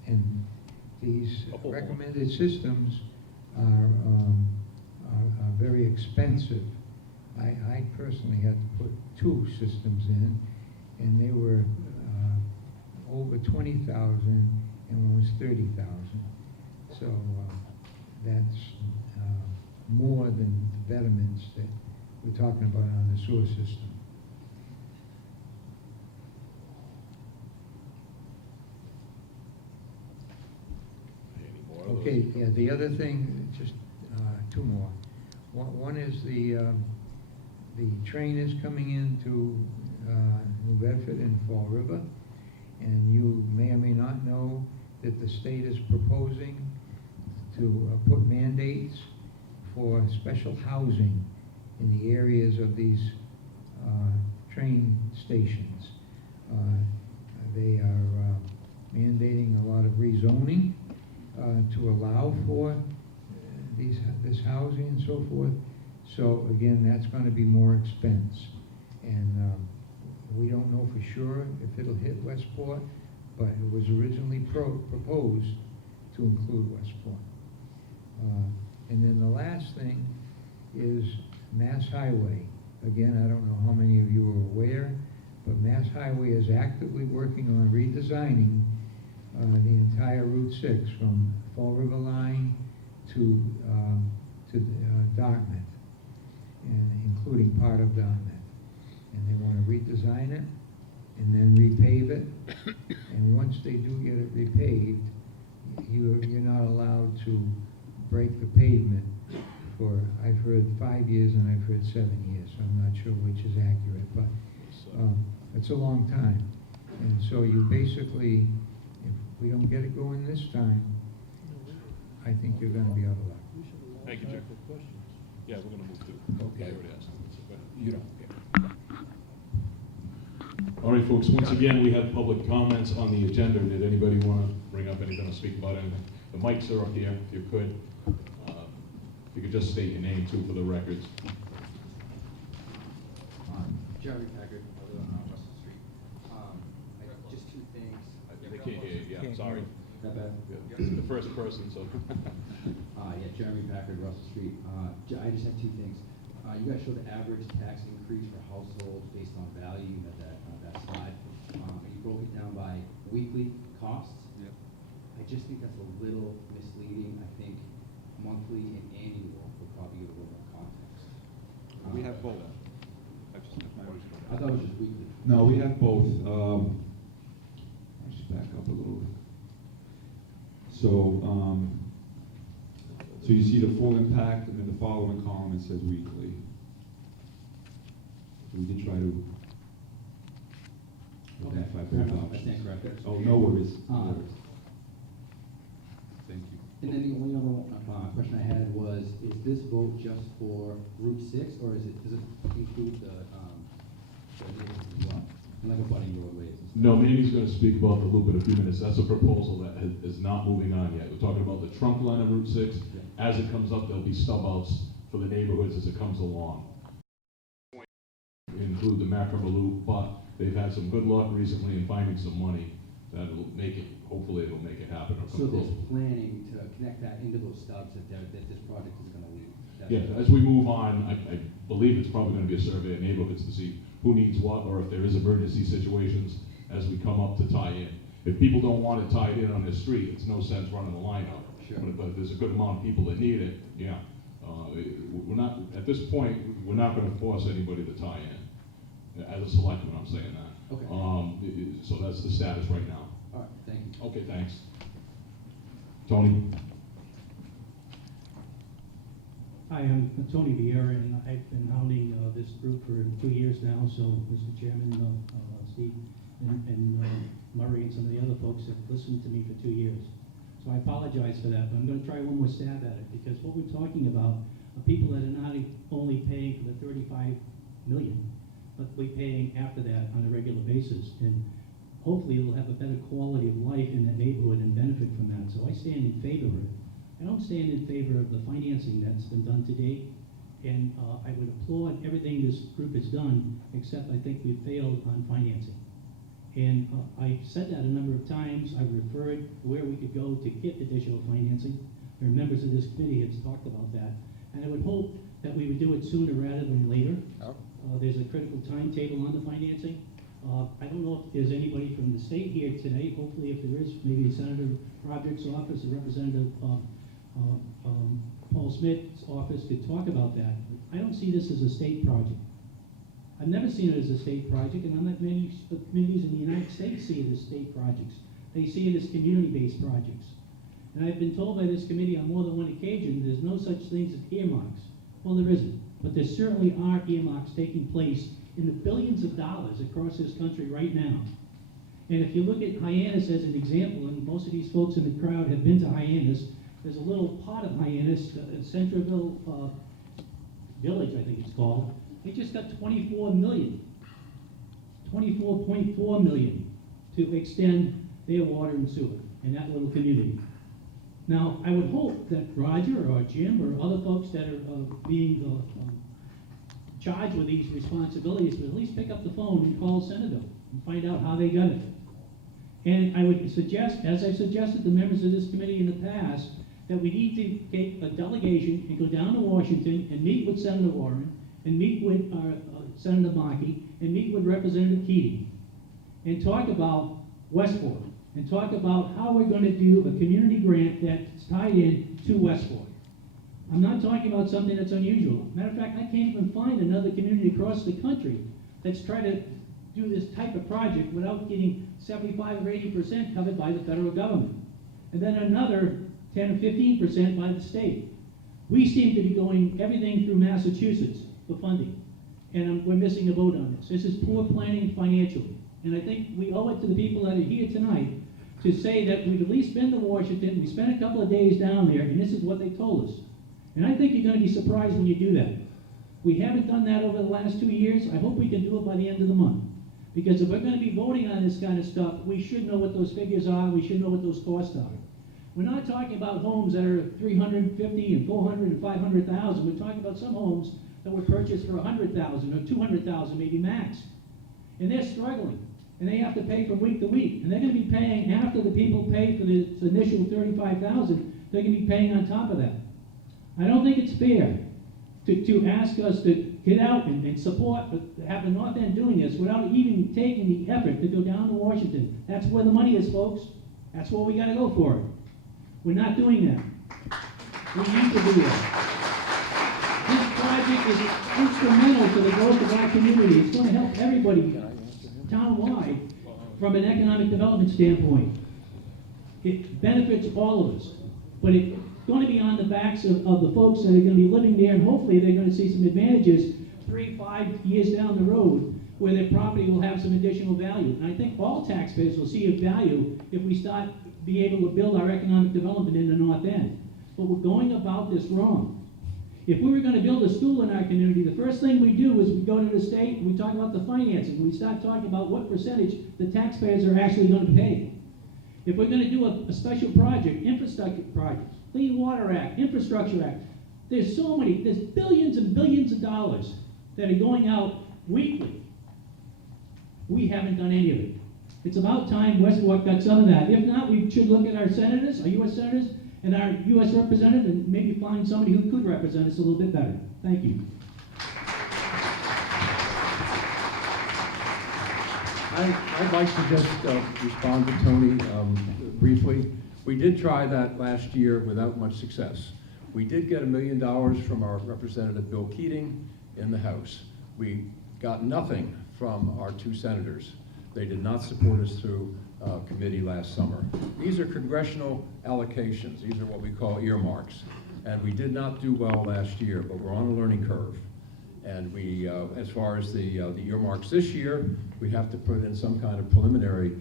And these recommended systems are very expensive. I personally had to put 2 systems in, and they were over $20,000, and one was $30,000. So that's more than the betterments that we're talking about on the sewer system. Okay, yeah, the other thing, just 2 more. One is the train is coming into New Bedford and Fall River, and you may or may not know that the state is proposing to put mandates for special housing in the areas of these train stations. They are mandating a lot of rezoning to allow for this housing and so forth. So again, that's going to be more expense, and we don't know for sure if it'll hit Westport, but it was originally proposed to include Westport. And then the last thing is Mass Highway. Again, I don't know how many of you are aware, but Mass Highway is actively working on redesigning the entire Route 6 from Fall River Line to Dartmouth, and including part of Dartmouth. And they want to redesign it and then repave it. And once they do get it repaved, you're not allowed to break the pavement for, I've heard 5 years and I've heard 7 years. I'm not sure which is accurate, but it's a long time. And so you basically, if we don't get it going this time, I think you're gonna be out of luck. Thank you, Jim. Yeah, we're gonna move to. Okay. I already asked. So go ahead. You don't. All right, folks, once again, we have public comments on the agenda. Did anybody want to bring up anything or speak about anything? The mics are up here, if you could. If you could just state your name, too, for the records. Jeremy Packard, I live on Russell Street. Just two things. They can't hear you, yeah, sorry. That bad? Yeah, the first person, so. Yeah, Jeremy Packard, Russell Street. I just have two things. You guys show the average tax increase for households based on value, you had that slide. And you broke it down by weekly costs. Yep. I just think that's a little misleading. I think monthly and annual would probably give a little more context. We have both. I thought it was just weekly. No, we have both. I'll just back up a little. So you see the full impact, and then the following column, it says weekly. So we did try to identify both That's options. incorrect. Oh, no worries. No Uh, worries. Thank you. And then the only other question I had was, is this vote just for Route 6, or does it include the neighborhoods as well? And like abutting roadways and stuff? No, Mamie's going to speak about the loop in a few minutes. That's a proposal that is not moving on yet. We're talking about the trunk line of Route 6. Yeah. As it comes up, there'll be stub outs for the neighborhoods as it comes along. Include the Macromer loop, but they've had some good luck recently in finding some money that'll make it, hopefully it'll make it happen or So come there's close. planning to connect that into those stubs that this project is gonna lead? Yeah, as we move on, I believe it's probably gonna be a survey of neighborhoods to see who needs what, or if there is emergency situations as we come up to tie in. If people don't want it tied in on their street, it's no sense running the line out. Sure. But if there's a good amount of people that need it, yeah. We're not, at this point, we're not gonna force anybody to tie in. As a selectman, I'm saying that. Okay. So that's the status right now. All right, thank you. Okay, thanks. Tony? Hi, I'm Tony Vieira, and I've been hounding this group for 2 years now, so Mr. Chairman, Steve, and Murray and some of the other folks have listened to me for 2 years. So I apologize for that, but I'm going to try one more stab at it, because what we're talking about are people that are not only paying for the $35 million, but we're paying after that on a regular basis. And hopefully it'll have a better quality of life in that neighborhood and benefit from that. So I stand in favor of it. I don't stand in favor of the financing that's been done to date, and I would applaud everything this group has done, except I think we've failed on financing. And I said that a number of times. I've referred where we could go to get additional financing. There are members of this committee have talked about that. And I would hope that we would do it sooner rather than later. There's a critical timetable on the financing. I don't know if there's anybody from the state here today. Hopefully, if there is, maybe Senator Roderick's office, or Representative Paul Smith's office could talk about that. I don't see this as a state project. I've never seen it as a state project, and not many communities in the United States see it as state projects. They see it as community-based projects. And I've been told by this committee on more than one occasion there's no such things as earmarks. Well, there isn't. But there certainly are earmarks taking place in the billions of dollars across this country right now. And if you look at Hyannis as an example, and most of these folks in the crowd have been to Hyannis, there's a little part of Hyannis, Centerville Village, I think it's called. They just got $24 million, $24.4 million to extend their water and sewer in that little community. Now, I would hope that Roger or Jim or other folks that are being charged with these responsibilities would at least pick up the phone and call Centerville and find out how they got it. And I would suggest, as I've suggested to members of this committee in the past, that we need to take a delegation and go down to Washington and meet with Senator Warren and meet with Senator Markey and meet with Representative Keating and talk about Westport and talk about how we're going to do a community grant that's tied in to Westport. I'm not talking about something that's unusual. Matter of fact, I can't even find another community across the country that's tried to do this type of project without getting 75 or 80% covered by the federal government. And then another 10 or 15% by the state. We seem to be going everything through Massachusetts for funding. And we're missing a boat on this. This is poor planning financially. And I think we owe it to the people that are here tonight to say that we've at least been to Washington, we spent a couple of days down there, and this is what they told us. And I think you're going to be surprised when you do that. We haven't done that over the last 2 years. I hope we can do it by the end of the month. Because if we're going to be voting on this kind of stuff, we should know what those figures are, we should know what those costs are. We're not talking about homes that are 350 and 400 and 500,000. We're talking about some homes that were purchased for 100,000 or 200,000 maybe max. And they're struggling. And they have to pay from week to week. And they're going to be paying, after the people pay for the initial 35,000, they're going to be paying on top of that. I don't think it's fair to ask us to get out and support, have the North End doing this without even taking the effort to go down to Washington. That's where the money is, folks. That's where we got to go for it. We're not doing that. We need to do that. This project is instrumental to the growth of our community. It's going to help everybody town-wide from an economic development standpoint. It benefits all of us, but it's going to be on the backs of the folks that are going to be living there, and hopefully they're going to see some advantages 3-5 years down the road where their property will have some additional value. And I think all taxpayers will see a value if we start being able to build our economic development in the North End. But we're going about this wrong. If we were going to build a school in our community, the first thing we do is we go to the state and we talk about the financing. We start talking about what percentage the taxpayers are actually going to pay. If we're going to do a special project, infrastructure project, Clean Water Act, Infrastructure Act, there's billions and billions of dollars that are going out weekly. We haven't done any of it. It's about time West Warwick got some of that. If not, we should look at our senators, our U.S. senators, and our U.S. representative, and maybe find somebody who could represent us a little bit better. Thank you. I'd like to just respond to Tony briefly. We did try that last year without much success. We did get $1 million from our Representative Bill Keating in the House. We got nothing from our 2 senators. They did not support us through committee last summer. These are congressional allocations. These are what we call earmarks. And we did not do well last year, but we're on a learning curve. And we, as far as the earmarks this year, we have to put in some kind of preliminary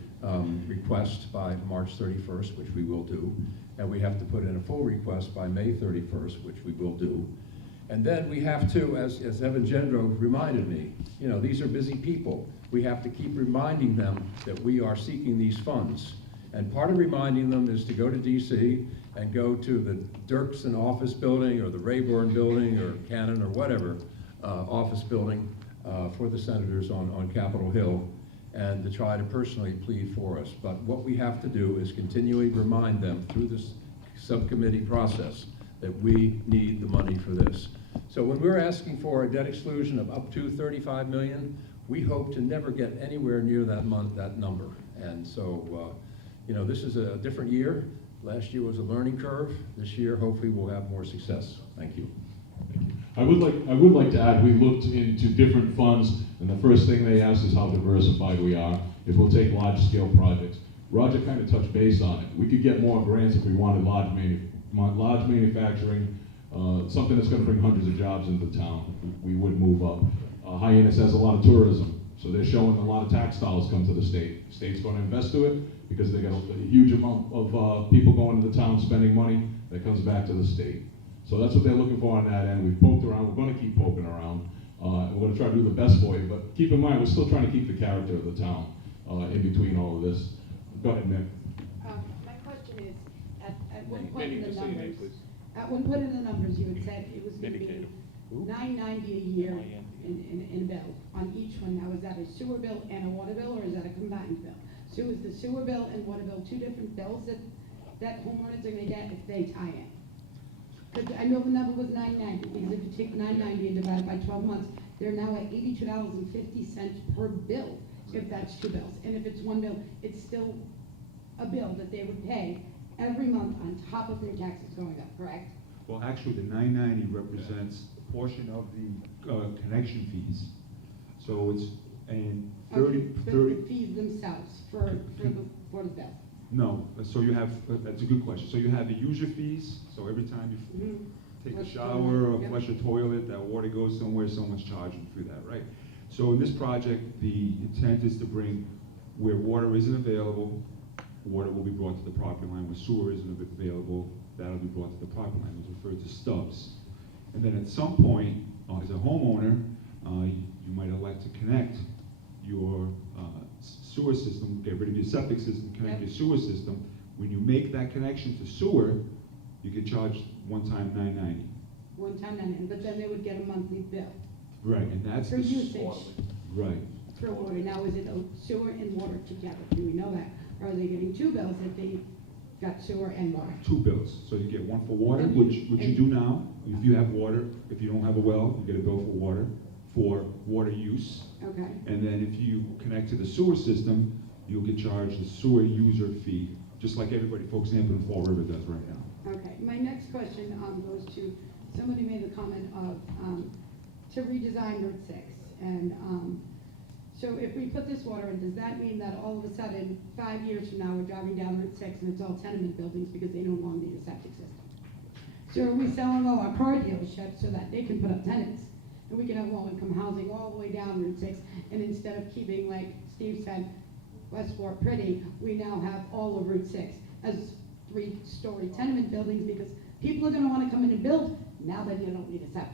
request by March 31st, which we will do. And we have to put in a full request by May 31st, which we will do. And then we have to, as Evan Gendro reminded me, you know, these are busy people. We have to keep reminding them that we are seeking these funds. And part of reminding them is to go to DC and go to the Dirksen office building or the Rayburn building or Cannon or whatever office building for the senators on Capitol Hill, and to try to personally plead for us. But what we have to do is continually remind them through this subcommittee process that we need the money for this. So when we're asking for a debt exclusion of up to $35 million, we hope to never get anywhere near that number. And so, you know, this is a different year. Last year was a learning curve. This year, hopefully, we'll have more success. Thank you. I would like to add, we looked into different funds, and the first thing they asked is how diversified we are, if we'll take large-scale projects. Roger kind of touched base on it. We could get more grants if we wanted large manufacturing, something that's going to bring hundreds of jobs into town. We would move up. Hyannis has a lot of tourism, so they're showing a lot of tax dollars come to the state. The state's going to invest to it because they got a huge amount of people going to the town spending money that comes back to the state. So that's what they're looking for on that end. We've poked around. We're going to keep poking around. We're going to try to do the best for you, but keep in mind, we're still trying to keep the character of the town in between all of this. Go ahead, Nick. My question is, at one point in the numbers, you had said it was going to be $990 a year in a bill on each one. Now, is that a sewer bill and a water bill, or is that a combined bill? So is the sewer bill and water bill 2 different bills that homeowners are going to get if they tie in? Because I know the number was $990, because if you take $990 and divide it by 12 months, they're now at $82.50 per bill, if that's 2 bills. And if it's 1 bill, it's still a bill that they would pay every month on top of their taxes going up, correct? Well, actually, the 990 represents a portion of the connection fees. So it's And Okay, 30, but 30, the fees themselves for the bill. no, so you have, that's a good question. So you have the user fees, so every time you Mhm. take a Flush the shower toilet, or yep. flush a toilet, that water goes somewhere, someone's charging for that, right? So in this project, the intent is to bring where water isn't available, water will be brought to the property line. Where sewer isn't available, that'll be brought to the property line. It's referred to stubs. And then at some point, as a homeowner, you might elect to connect your sewer system, get rid of your septic system, connect your sewer system. When you make that connection to sewer, you get charged one time $9.90. One time and but then they would get a monthly bill Right, and that's for the usage right. for water. Now, is it sewer and water together? Do we know that? Or are they getting two bills if they got sewer and water? Two bills. So you get one for water, And which you- you do now. If you have water, if you don't have a well, you get a bill for water use. Okay. And then if you connect to the sewer system, you'll get charged the sewer user fee, just like everybody, for example, in Fall River does right now. Okay. My next question goes to, somebody made the comment of to redesign Route 6. And so if we put this water in, does that mean that all of a sudden, 5 years from now, we're driving down Route 6 and it's all tenement buildings because they no longer need a septic system? So are we selling all our car dealerships so that they can put up tenants? And we can have low-income housing all the way down Route 6, and instead of keeping, like Steve said, Westport pretty, we now have all of Route 6 as 3-story tenement buildings because people are gonna wanna come in and build now that you don't need a septic.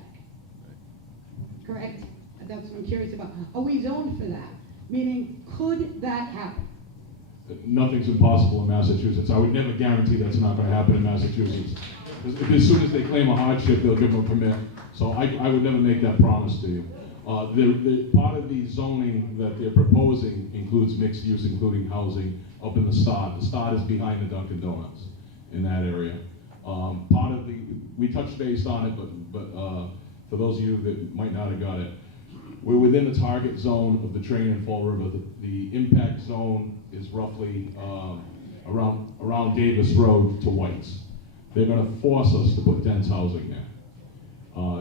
Correct? That's what I'm curious about. Are we zoned for that? Meaning, could that happen? Nothing's impossible in Massachusetts. I would never guarantee that's not gonna happen in Massachusetts. As soon as they claim a hardship, they'll give them a permit. So I would never make that promise to you. Part of the zoning that they're proposing includes mixed use, including housing up in the Stod. The Stod is behind the Dunkin' Donuts in that area. We touched base on it, but for those of you that might not have got it, we're within the target zone of the train in Fall River. The impact zone is roughly around Davis Road to White's. They're gonna force us to put dense housing there.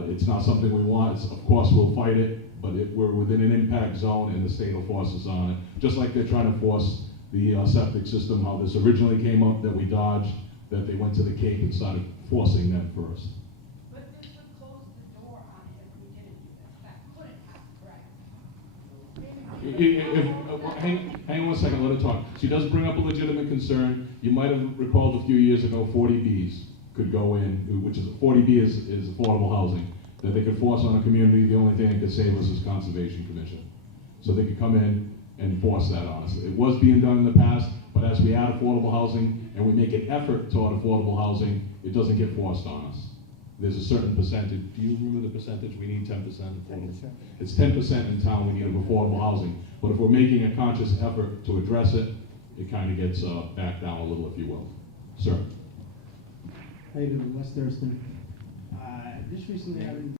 It's not something we want. Of course, we'll fight it, but we're within an impact zone and the state will force us on it. Just like they're trying to force the septic system, how this originally came up that we dodged, that they went to the Cape and started forcing them first. But this would close the door on it if we didn't do this. That couldn't happen, correct? Hang on one second, let her talk. She does bring up a legitimate concern. You might have recalled a few years ago, 40Bs could go in, which is 40B is affordable housing, that they could force on a community. The only thing that could save us is Conservation Commission. So they could come in and force that on us. It was being done in the past, but as we add affordable housing and we make an effort toward affordable housing, it doesn't get forced on us. There's a certain percentage. Do you remember the percentage? We need 10% affordable. 10%. It's 10% in town we need of affordable housing. But if we're making a conscious effort to address it, it kind of gets back down a little, if you will. Sir. How you doing, Wes Thurston? Just recently having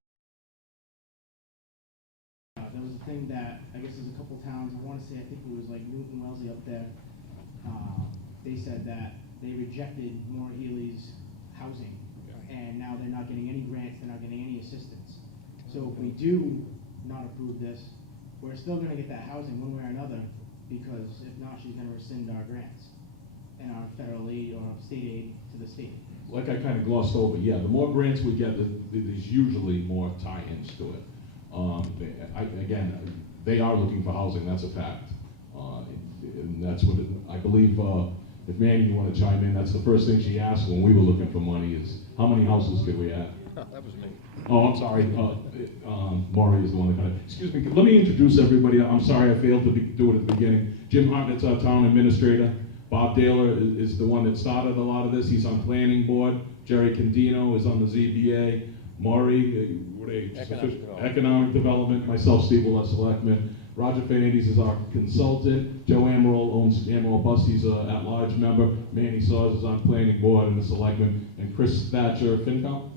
there was a thing that I guess there's a couple towns, I want to say, I think it was like Newton Wellesley up there. They said that they rejected Maura Healy's housing, and now they're not getting any grants, they're not getting any assistance. So if we do not approve this, we're still going to get that housing one way or another, because if not, she's going to rescind our grants and our federal aid or state aid to the state. Like I kind of glossed over, yeah, the more grants we get, there's usually more tie-ins to it. Again, they are looking for housing, that's a fact. And that's what I believe, if Manny, you want to chime in, that's the first thing she asked when we were looking for money is, how many houses could we add? That was me. Oh, I'm sorry, Maury is the one that kind of, excuse me, let me introduce everybody. I'm sorry I failed to do it at the beginning. Jim Hartnett's our town administrator. Bob Daler is the one that started a lot of this. He's on planning board. Jerry Condino is on the ZBA. Maury, Economic Development. Myself, Steve Willett, Selectman. Roger Fernandez is our consultant. Joe Amaral owns Amaral Bus. He's an at-large member. Manny Saws is on planning board and the Selectman. And Chris Thatcher, FinCom?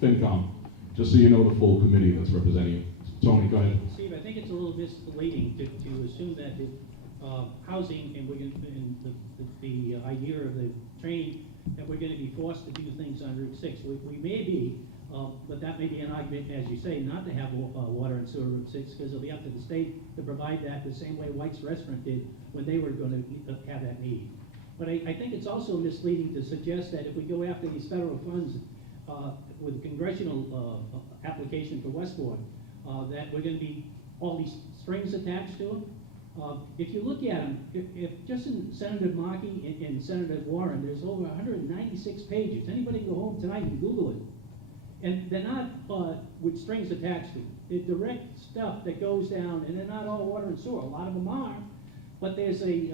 FinCom. Just so you know the full committee that's representing you. Tony, go ahead. Steve, I think it's a little misleading to assume that the housing and the idea of the train, that we're going to be forced to do things on Route 6. We may be, But that may be an argument, as you say, not to have water and sewer Route 6, because it'll be up to the state to provide that the same way White's Restaurant did when they were going to have that need. But I think it's also misleading to suggest that if we go after these federal funds with the congressional application for Westport, that we're going to be all these strings attached to them. If you look at them, if just in Senator Markey and Senator Warren, there's over 196 pages. Anybody can go home tonight and Google it. And they're not with strings attached to them. They're direct stuff that goes down, and they're not all water and sewer. A lot of them are, but there's a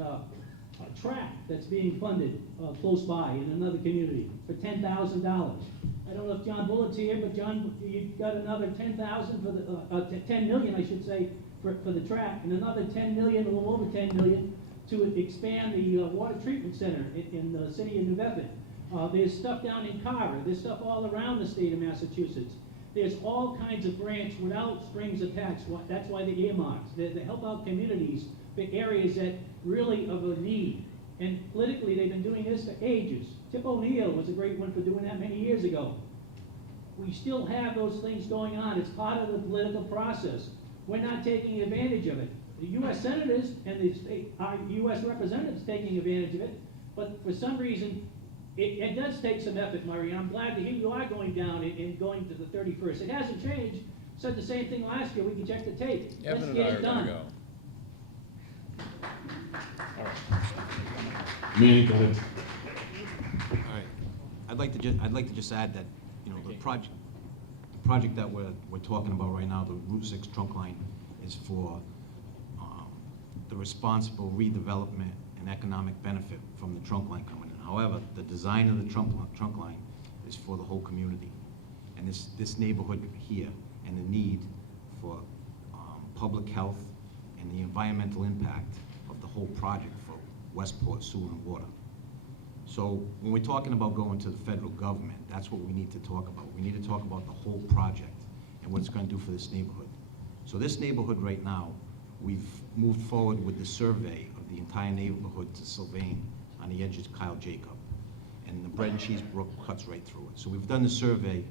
track that's being funded close by in another community for $10,000. I don't know if John Bullett's here, but John, you've got another 10,000 for the 10 million, I should say, for the track, and another 10 million, a little over 10 million, to expand the water treatment center in the city of New Bedford. There's stuff down in Carver. There's stuff all around the state of Massachusetts. There's all kinds of grants without strings attached. That's why the earmarks. They help out communities for areas that really of a need. And politically, they've been doing this for ages. Tip O'Neill was a great one for doing that many years ago. We still have those things going on. It's part of the political process. We're not taking advantage of it. The U.S. senators and our U.S. representatives taking advantage of it, but for some reason, it does take some effort, Murray, and I'm glad to hear you are going down and going to the 31st. It hasn't changed. Said the same thing last year. We can check the tape. Let's get it done. Manny, go ahead. All right. I'd like to just add that, you know, the project that we're talking about right now, the Route 6 trunk line, is for the responsible redevelopment and economic benefit from the trunk line coming in. However, the design of the trunk line is for the whole community. And this neighborhood here and the need for public health and the environmental impact of the whole project for Westport Sewer and Water. So when we're talking about going to the federal government, that's what we need to talk about. We need to talk about the whole project and what it's going to do for this neighborhood. So this neighborhood right now, we've moved forward with the survey of the entire neighborhood to Sylvain on the edge of Kyle Jacob. And the Bread and Cheese Brook cuts right through it. So we've done the survey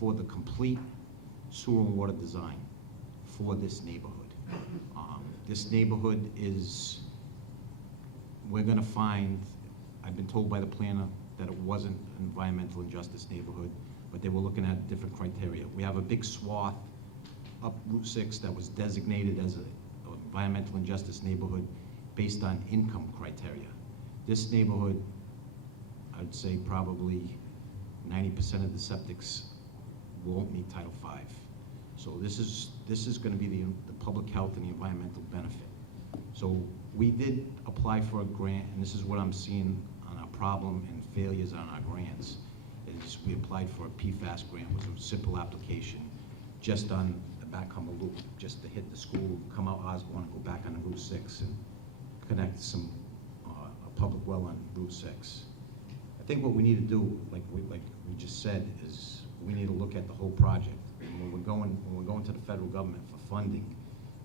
for the complete sewer and water design for this neighborhood. This neighborhood is, we're gonna find, I've been told by the planner that it wasn't an environmental injustice neighborhood, but they were looking at different criteria. We have a big swath up Route 6 that was designated as an environmental injustice neighborhood based on income criteria. This neighborhood, I'd say probably 90% of the septics won't meet Title V. So this is going to be the public health and the environmental benefit. So we did apply for a grant, and this is what I'm seeing on our problem and failures on our grants, is we applied for a PFAS grant. It was a simple application just on the Backhammer Loop, just to hit the school, come out Osborne and go back on Route 6 and connect some a public well on Route 6. I think what we need to do, like we just said, is we need to look at the whole project. And when we're going to the federal government for funding,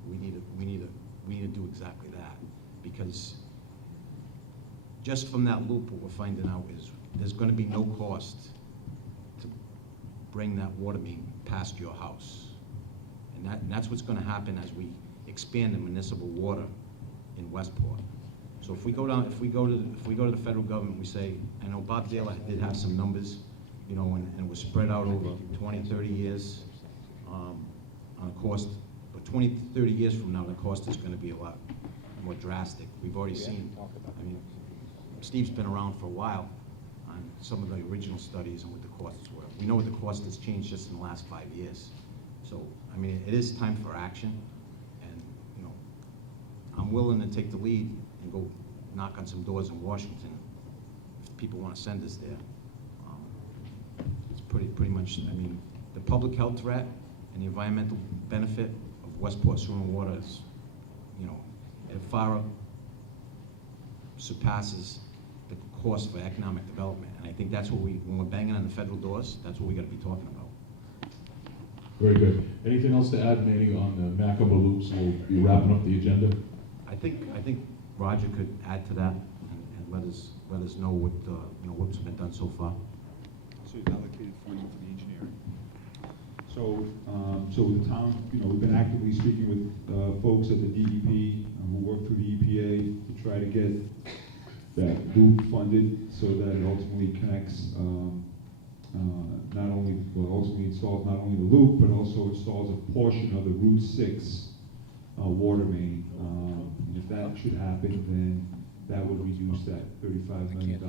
we need to do exactly that, because just from that loop, what we're finding out is there's going to be no cost to bring that water main past your house, and that's what's going to happen as we expand the municipal water in Westport. So if we go to the federal government, we say, I know Bob Dale did have some numbers, you know, and it was spread out over 20, 30 years on a cost, but 20, 30 years from now, the cost is going to be a lot more drastic. We've already seen, I mean, Steve's been around for a while on some of the original studies and what the costs were. We know what the cost has changed just in the last 5 years. So, I mean, it is time for action, and, you know, I'm willing to take the lead and go knock on some doors in Washington if people want to send us there. It's pretty much, I mean, the public health threat and the environmental benefit of Westport Sewer and Water is, you know, it far surpasses the cost for economic development. And I think that's what when we're banging on the federal doors, that's what we got to be talking about. Very good. Anything else to add, Manny, on the Macomber loops? We'll be wrapping up the agenda. I think Roger could add to that and let us know what what's been done so far. So you've allocated funding for the engineering. So the town, we've been actively speaking with folks at the DEP who work for the EPA to try to get that loop funded so that it ultimately connects, ultimately installs not only the loop, but also installs a portion of the Route 6 water main. And if that should happen, then that would reduce that $35 million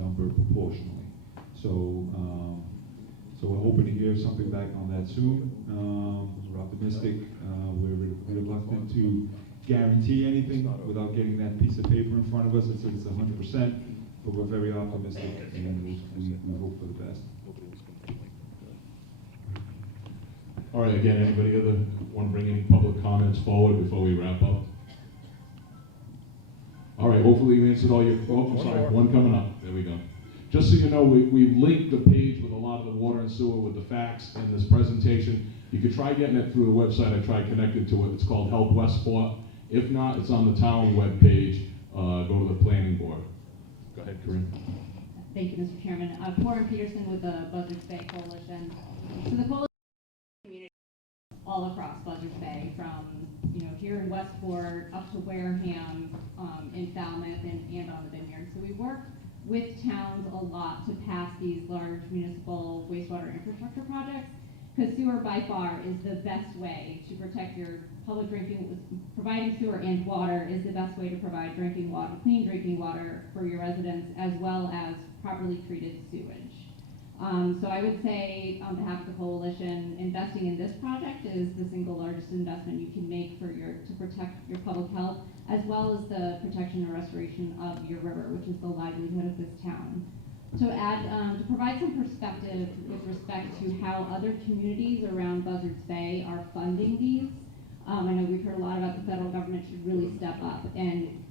number proportionally. So we're hoping to hear something back on that soon. We're optimistic. We're reluctant to guarantee anything without getting that piece of paper in front of us that says it's 100%, but we're very optimistic and we hope for the best. All right, again, anybody want to bring any public comments forward before we wrap up? All right, hopefully you answered all your, I'm sorry, one coming up. There we go. Just so you know, we've linked the page with a lot of the water and sewer with the facts and this presentation. You could try getting it through the website. I tried connecting to it. It's called Help Westport. If not, it's on the town webpage. Go to the planning board. Go ahead, Corinne. Thank you, Mr. Chairman. Corinne Peterson with the Buzzards Bay Coalition. So the coalition community all across Buzzards Bay, from here in Westport up to Wareham, in Falmouth, and on the Vineyard. So we work with towns a lot to pass these large municipal wastewater infrastructure projects, because sewer by far is the best way to protect your public drinking. Providing sewer and water is the best way to provide drinking water, clean drinking water for your residents, as well as properly treated sewage. So I would say, on behalf of the coalition, investing in this project is the single largest investment you can make to protect your public health, as well as the protection and restoration of your river, which is the livelihood of this town. To provide some perspective with respect to how other communities around Buzzards Bay are funding these, I know we've heard a lot about the federal government should really step up, and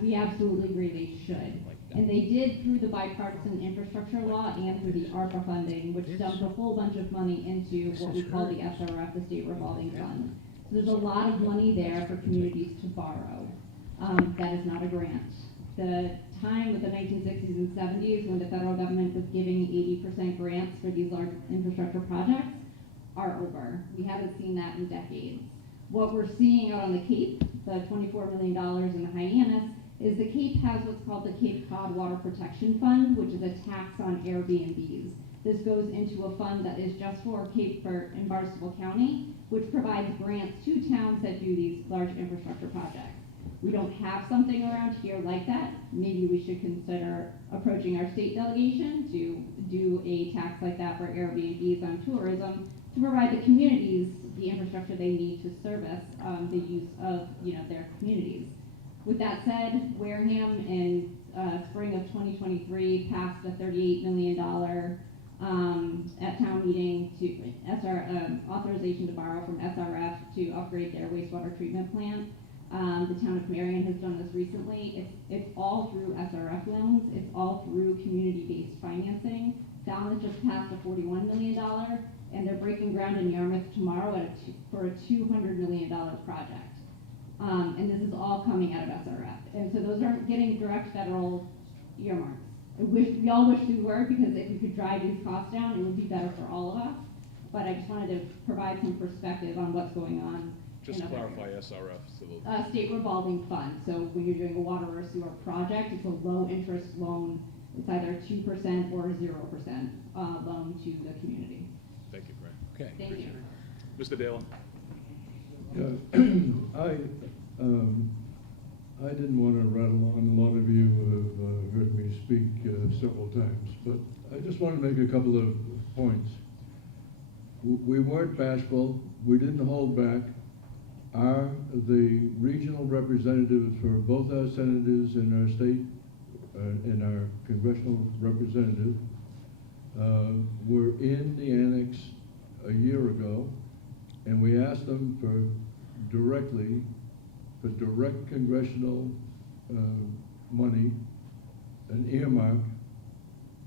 we absolutely agree they should. And they did through the bipartisan infrastructure law and through the ARPA funding, which dumped a whole bunch of money into what we call the SRF, the State Revolving Fund. So there's a lot of money there for communities to borrow. That is not a grant. The time of the 1960s and 70s when the federal government was giving 80% grants for these large infrastructure projects are over. We haven't seen that in decades. What we're seeing out on the Cape, the $24 million in the Hyannis, is the Cape has what's called the Cape Cod Water Protection Fund, which is a tax on Airbnbs. This goes into a fund that is just for Cape and Barnstable County, which provides grants to towns that do these large infrastructure projects. We don't have something around here like that. Maybe we should consider approaching our state delegation to do a tax like that for Airbnbs on tourism, to provide the communities the infrastructure they need to service the use of their communities. With that said, Wareham in spring of 2023 passed a $38 million at town meeting to authorization to borrow from SRF to upgrade their wastewater treatment plant. The town of Marion has done this recently. It's all through SRF loans. It's all through community-based financing. Falmouth just passed a $41 million, and they're breaking ground in Yarmouth tomorrow for a $200 million project. And this is all coming out of SRF. And so those aren't getting direct federal earmarks. We all wish we were, because if we could drive these costs down, it would be better for all of us. But I just wanted to provide some perspective on what's going on. Just clarify SRF. State revolving fund. So when you're doing a water or sewer project, it's a low interest loan. It's either 2% or 0% loan to the community. Thank you, Greg. Okay. Thank you. Mr. Dale. I didn't want to rattle on. A lot of you have heard me speak several times, but I just want to make a couple of points. We weren't bashful. We didn't hold back. The regional representatives for both our senators and our state and our congressional representative were in the annex a year ago, and we asked them for direct congressional money, an earmark,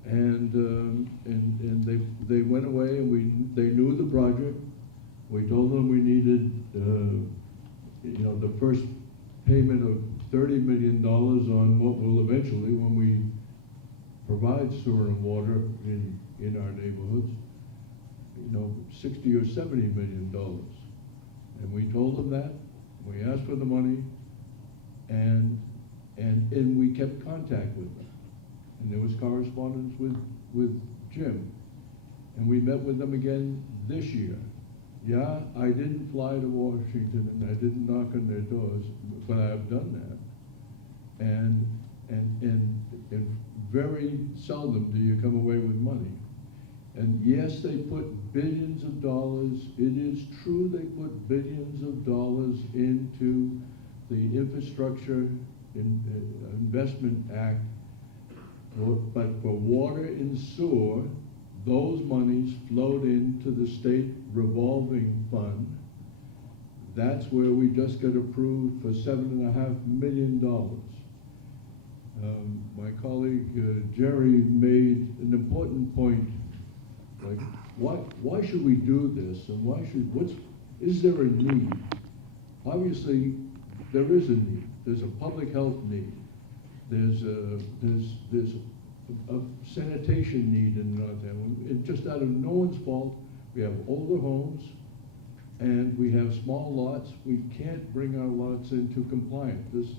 and they went away, and they knew the project. We told them we needed the first payment of $30 million on what will eventually, when we provide sewer and water in our neighborhoods. $60 or $70 million. And we told them that, we asked for the money, and we kept contact with them. And there was correspondence with Jim. And we met with them again this year. Yeah, I didn't fly to Washington and I didn't knock on their doors, but I have done that. And very seldom do you come away with money. And yes, they put billions of dollars. It is true they put billions of dollars into the Infrastructure Investment Act, but for water and sewer, those monies flowed into the state revolving fund. That's where we just got approved for $7.5 million. My colleague Jerry made an important point. Like, why should we do this, and is there a need? Obviously, there is a need. There's a public health need. There's a sanitation need in Northampton. And just out of no one's fault, we have older homes, and we have small lots. We can't bring our lots into compliance.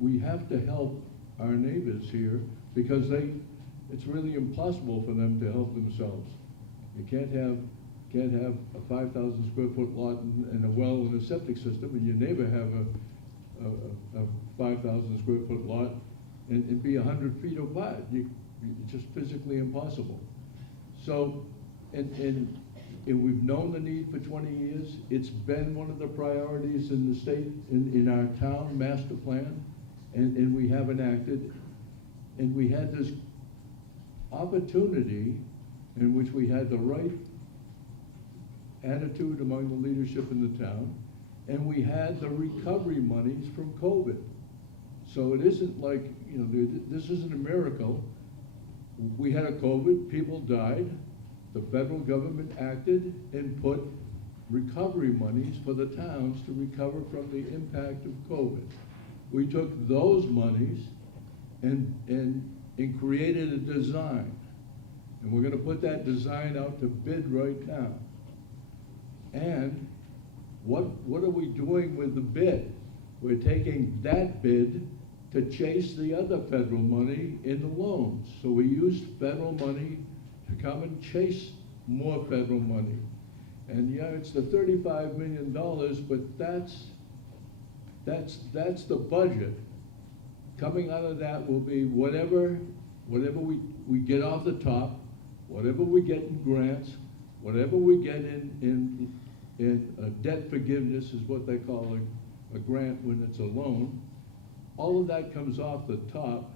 We have to help our neighbors here, because it's really impossible for them to help themselves. You can't have a 5,000 square foot lot and a well and a septic system, and your neighbor have a 5,000 square foot lot and be 100 feet apart. It's just physically impossible. So, and we've known the need for 20 years. It's been one of the priorities in the state, in our town master plan, and we haven't acted. And we had this opportunity in which we had the right attitude among the leadership in the town, and we had the recovery monies from COVID. So it isn't like, this isn't a miracle. We had a COVID, people died, the federal government acted and put recovery monies for the towns to recover from the impact of COVID. We took those monies and created a design. And we're gonna put that design out to bid right now. And what are we doing with the bid? We're taking that bid to chase the other federal money in the loans. So we used federal money to come and chase more federal money. And yeah, it's the $35 million, but that's the budget. Coming out of that will be whatever we get off the top, whatever we get in grants, whatever we get in debt forgiveness is what they call a grant when it's a loan. All of that comes off the top,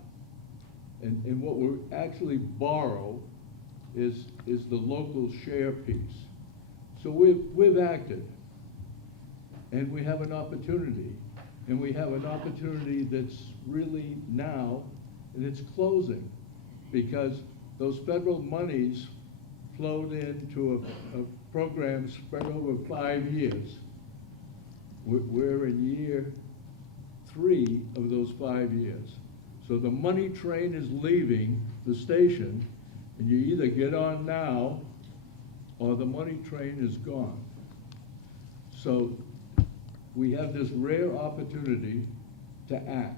and what we actually borrow is the local share piece. So we've acted, and we have an opportunity, and we have an opportunity that's really now, and it's closing, because those federal monies flowed into a program spread over 5 years. We're in year 3 of those 5 years. So the money train is leaving the station, and you either get on now or the money train is gone. So we have this rare opportunity to act.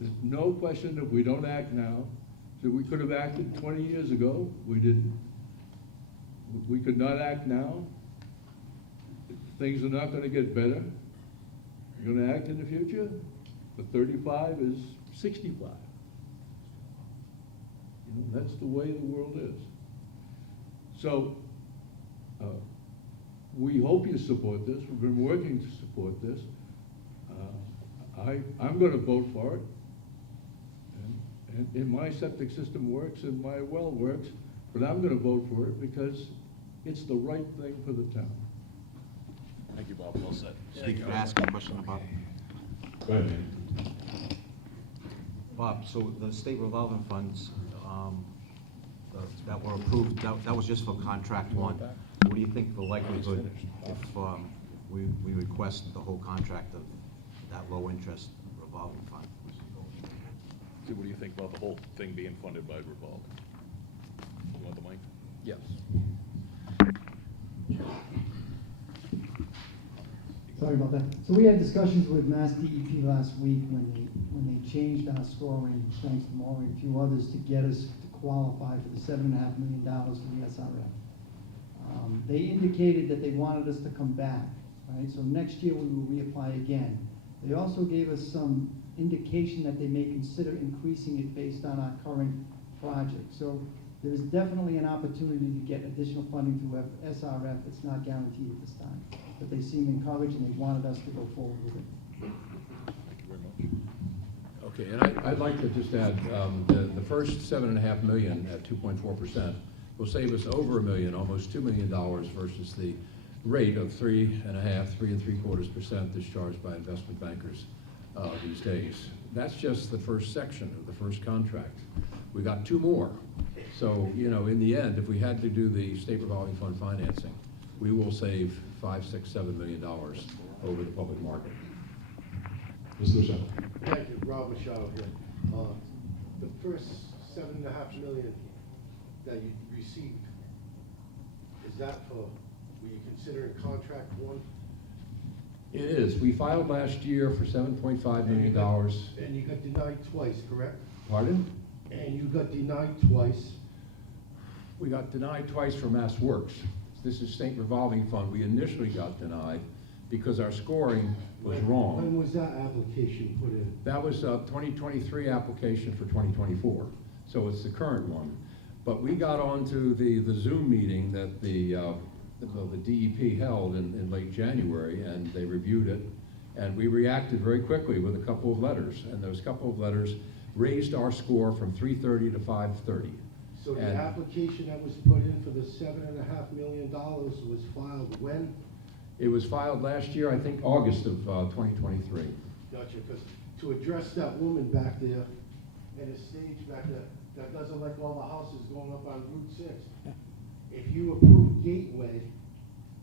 There's no question that we don't act now. So we could have acted 20 years ago, we didn't. We could not act now. Things are not going to get better. You're going to act in the future? The 35 is 65. That's the way the world is. So we hope you support this. We've been working to support this. I'm going to vote for it. And my septic system works and my well works, but I'm going to vote for it because it's the right thing for the town. Thank you, Bob. Well said. Steve, can I ask a question about? Go ahead, man. Bob, so the state revolving funds that were approved, that was just for contract 1. What do you think the likelihood if we request the whole contract of that low interest revolving fund? What do you think about the whole thing being funded by revolving? You want the mic? Yes. Sorry about that. So we had discussions with Mass DEP last week when they changed our scoring, thanks to Maury and a few others, to get us to qualify for the $7.5 million for the SRF. They indicated that they wanted us to come back, right? So next year we will reapply again. They also gave us some indication that they may consider increasing it based on our current project. So there's definitely an opportunity to get additional funding through SRF. It's not guaranteed at this time, but they seem encouraged and they wanted us to go forward with it. Okay, and I'd like to just add, the first $7.5 million at 2.4% will save us over $1 million, almost $2 million versus the rate of 3.75% discharged by investment bankers these days. That's just the first section of the first contract. We got 2 more. So, you know, in the end, if we had to do the state revolving fund financing, we will save $5, $6, $7 million over the public market. Mr. Luciano. Thank you, Rob Machado here. The first $7.5 million that you received, is that for, were you considering contract one? It is. We filed last year for $7.5 million. And you got denied twice, correct? Pardon? And you got denied twice. We got denied twice for Mass Works. This is state revolving fund. We initially got denied because our scoring was wrong. When was that application put in? That was a 2023 application for 2024, so it's the current one. But we got onto the Zoom meeting that the DEP held in late January, and they reviewed it, and we reacted very quickly with a couple of letters, and those couple of letters raised our score from 330 to 530. So the application that was put in for the $7.5 million was filed when? It was filed last year, I think August of 2023. Gotcha, because to address that woman back there in a stage back there that doesn't like all the houses going up on Route 6, if you approve Gateway,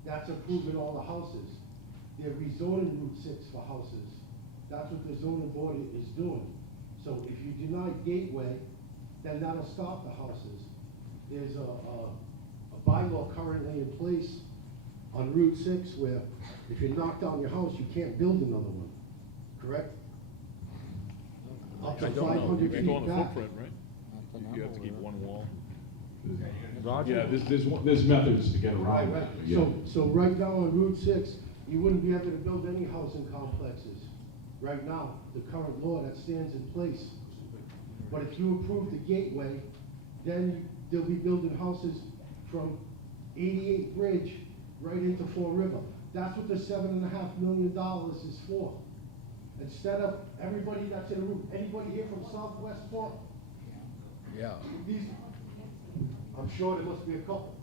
that's approving all the houses. They're rezoning Route 6 for houses. That's what the zoning board is doing. So if you deny Gateway, then that'll stop the houses. There's a bylaw currently in place on Route 6 where if you knock down your house, you can't build another one, correct? Up to 500 feet back. Right? You have to keep one wall. Yeah, there's methods to get around Right. that. Yeah. So right now on Route 6, you wouldn't be able to build any housing complexes. Right now, the current law that stands in place. But if you approve the Gateway, then they'll be building houses from 88 Bridge right into Fall River. That's what the $7.5 million is for. Instead of everybody that's in the room, anybody here from Southwest Florida? Yeah. I'm sure there must be a couple.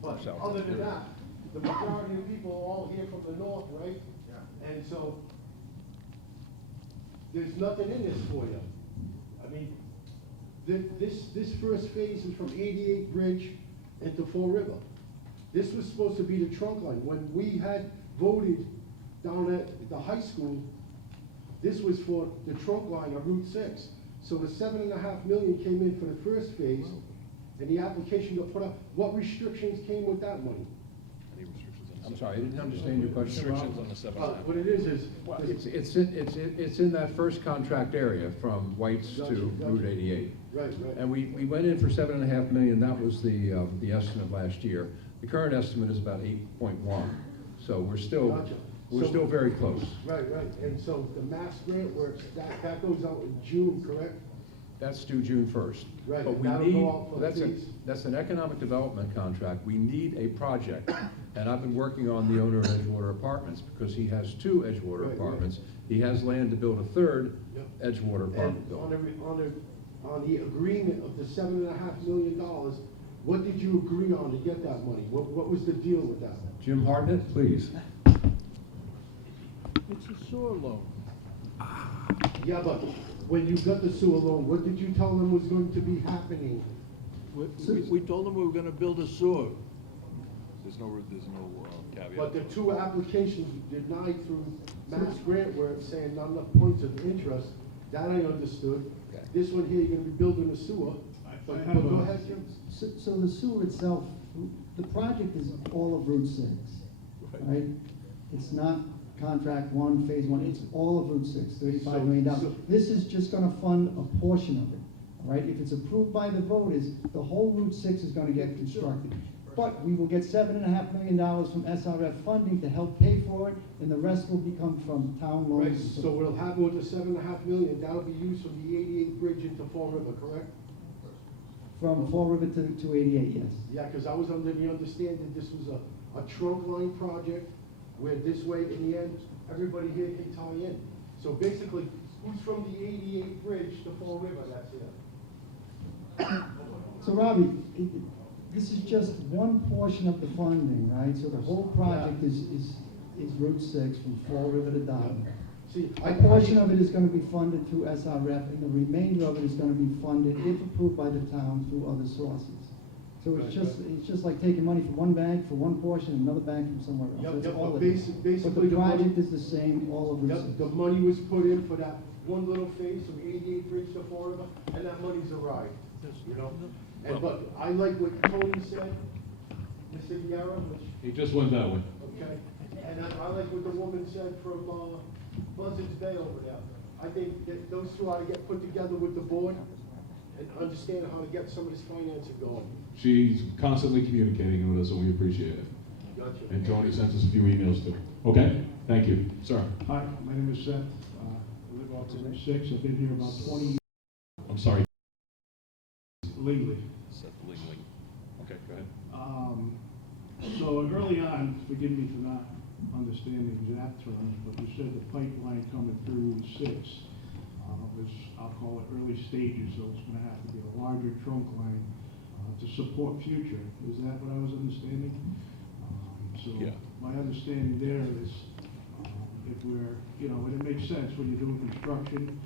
But other than that, the majority of people are all here from the north, right? Yeah. And so there's nothing in this for you. I mean, this first phase is from 88 Bridge into Fall River. This was supposed to be the trunk line. When we had voted down at the high school, this was for the trunk line on Route 6. So the $7.5 million came in for the first phase, and the application got put up. What restrictions came with that money? I'm sorry, I didn't understand your question. Restrictions on the 7.5. What it is. Well, it's in that first contract area from White's to Route 88. Right. And we went in for $7.5 million. That was the estimate last year. The current estimate is about 8.1. So we're still very close. Right. And so the Mass Grant Works, that goes out in June, correct? That's due June 1st. Right, But and we that'll need, go out for fees. that's an economic development contract. We need a project. And I've been working on the owner of Edgewater Apartments because he has 2 Edgewater Right. apartments. He has land to build a 3rd Yep. Edgewater apartment And building. on the agreement of the $7.5 million, what did you agree on to get that money? What was the deal with that? Jim Hartnett, please. It's a sewer loan. Yeah, but when you got the sewer loan, what did you tell them was going to be happening? We told them we were gonna build a sewer. There's no caveat. But the 2 applications denied through Mass Grant were saying not enough points of interest. That I understood. This one here, you're gonna be building a sewer. But go ahead, Jim. So the sewer itself, the project is all of Route 6, right? It's not contract one, phase one, it's all of Route 6, $35 million. So- This is just gonna fund a portion of it, all right? If it's approved by the voters, the whole Route 6 is gonna get constructed. But we will get $7.5 million from SRF funding to help pay for it, and the rest will become from town loans. Right, so what'll happen with the $7.5 million, that'll be used from the 88th bridge into Fall River, correct? From Fall River to 88, yes. Yeah, because I was under the understanding this was a trunk line project, where this way, in the end, everybody here can tie in. So basically, who's from the 88th bridge to Fall River, that's it. So Robbie, this is just one portion of the funding, right? So the whole project is Route 6 from Fall River to Dartmouth. See, A portion of it is gonna be funded through SRF, and the remainder of it is gonna be funded, if approved by the town, through other sources. So it's just like taking money from one bank for one portion, another bank from somewhere else. Yep, That's yep, all but it is. basically But the the money- project is the same, all of Route 6. Yep, the money was put in for that one little phase from 88th bridge to Fall River, and that money's arrived, you know? And, but I like what Tony said, Mr. Guerra, which, He just went that way. okay, and I like what the woman said from, Buzzards Bay over there. I think that those two ought to get put together with the board and understand how to get some of this financing going. She's constantly communicating with us, and we appreciate it. Gotcha. And Tony sent us a few emails too. Okay, thank you. Sir, Hi, my name is Seth. I live off of Route 6. I've been here about 20 years I'm sorry. legally. Seth Lingling. Okay, go ahead. So early on, forgive me for not understanding exact terms, but you said the pipeline coming through Route 6 is, I'll call it early stages, so it's going to have to be a larger trunk line to support future. Is that what I was understanding? So Yeah. my understanding there is if we're, and it makes sense when you're doing construction,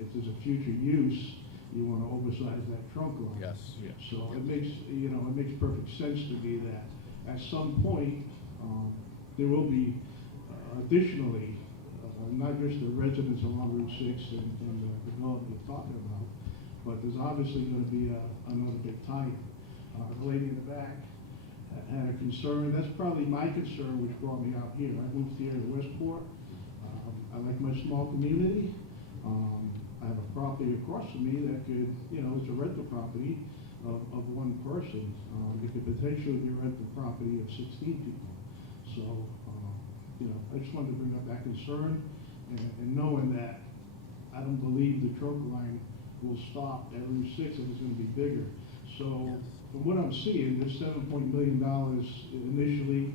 if there's a future use, you want to oversize that trunk line. Yes. Yeah. So it makes, it makes perfect sense to me that at some point, there will be additionally, not just the residents along Route 6 and the development you're talking about, but there's obviously going to be another big tie-in. The lady in the back had a concern. That's probably my concern, which brought me out here. I moved here to Westport. I like my small community. I have a property across from me that could, it's a rental property of one person. It could potentially be a rental property of 16 people. So, I just wanted to bring up that concern and knowing that I don't believe the trunk line will stop at Route 6 and it's going to be bigger. So, from what I'm seeing, this $7 million initially,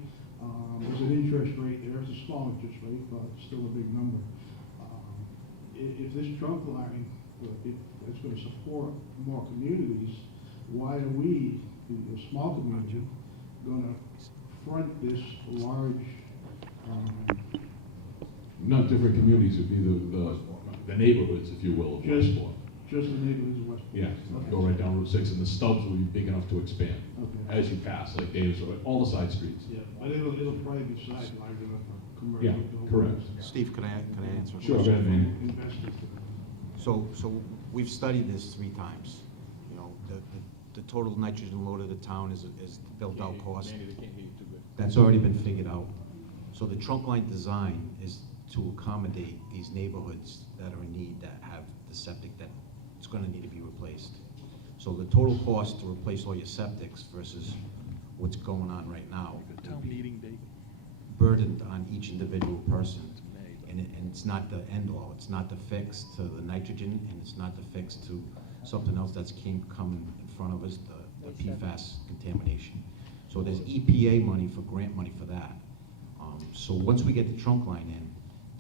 there's an interest rate there. It's a small interest rate, but it's still a big number. If this trunk line, if it's going to support more communities, why are we, the small community, going to front this large? Not different communities, it'd be the neighborhoods, if you will, of Westport. Just the neighborhoods of Westport? Yeah, Okay. go right down Route 6, and the stubs will be big enough to expand Okay. as you pass, like Dave's, all the side streets. Yeah, but it'll probably be sidelined enough for commercial. Yeah, buildings. correct. Steve, could I answer? a Sure, go question? ahead, Manny. Investors. So we've studied this 3 times. The total nitrogen load of the town is the built out cost. That's already been figured out. So the trunk line design is to accommodate these neighborhoods that are in need, that have the septic that it's gonna need to be replaced. So the total cost to replace all your septics versus what's going on right now would be burdened on each individual person. And it's not the end all, it's not the fix to the nitrogen, and it's not the fix to something else that's coming in front of us, the PFAS contamination. So there's EPA money for grant money for that. So once we get the trunk line in,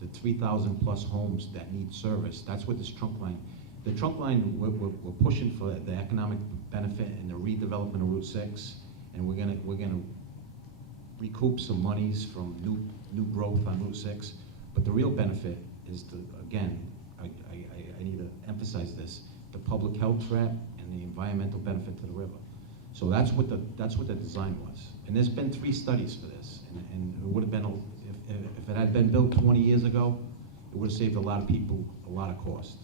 the 3,000 plus homes that need service, that's what this trunk line, the trunk line, we're pushing for the economic benefit and the redevelopment of Route 6, and we're gonna recoup some monies from new growth on Route 6. But the real benefit is to, again, I need to emphasize this, the public health threat and the environmental benefit to the river. So that's what the design was. And there's been 3 studies for this, and it would have been, if it had been built 20 years ago, it would have saved a lot of people a lot of cost.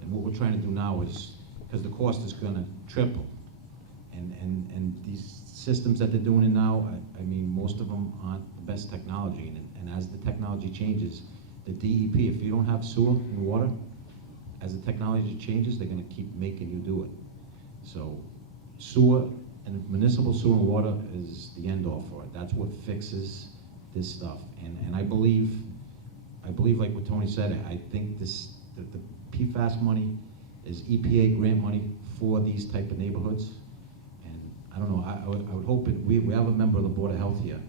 And what we're trying to do now is, because the cost is gonna triple, and and these systems that they're doing it now, I mean, most of them aren't the best technology, and as the technology changes, the DEP, if you don't have sewer and water, as the technology changes, they're gonna keep making you do it. So sewer and municipal sewer and water is the end all for it. That's what fixes this stuff. And I believe like what Tony said, I think that the PFAS money is EPA grant money for these type of neighborhoods. And I don't know, I would hope we have a member of the Board of Health here,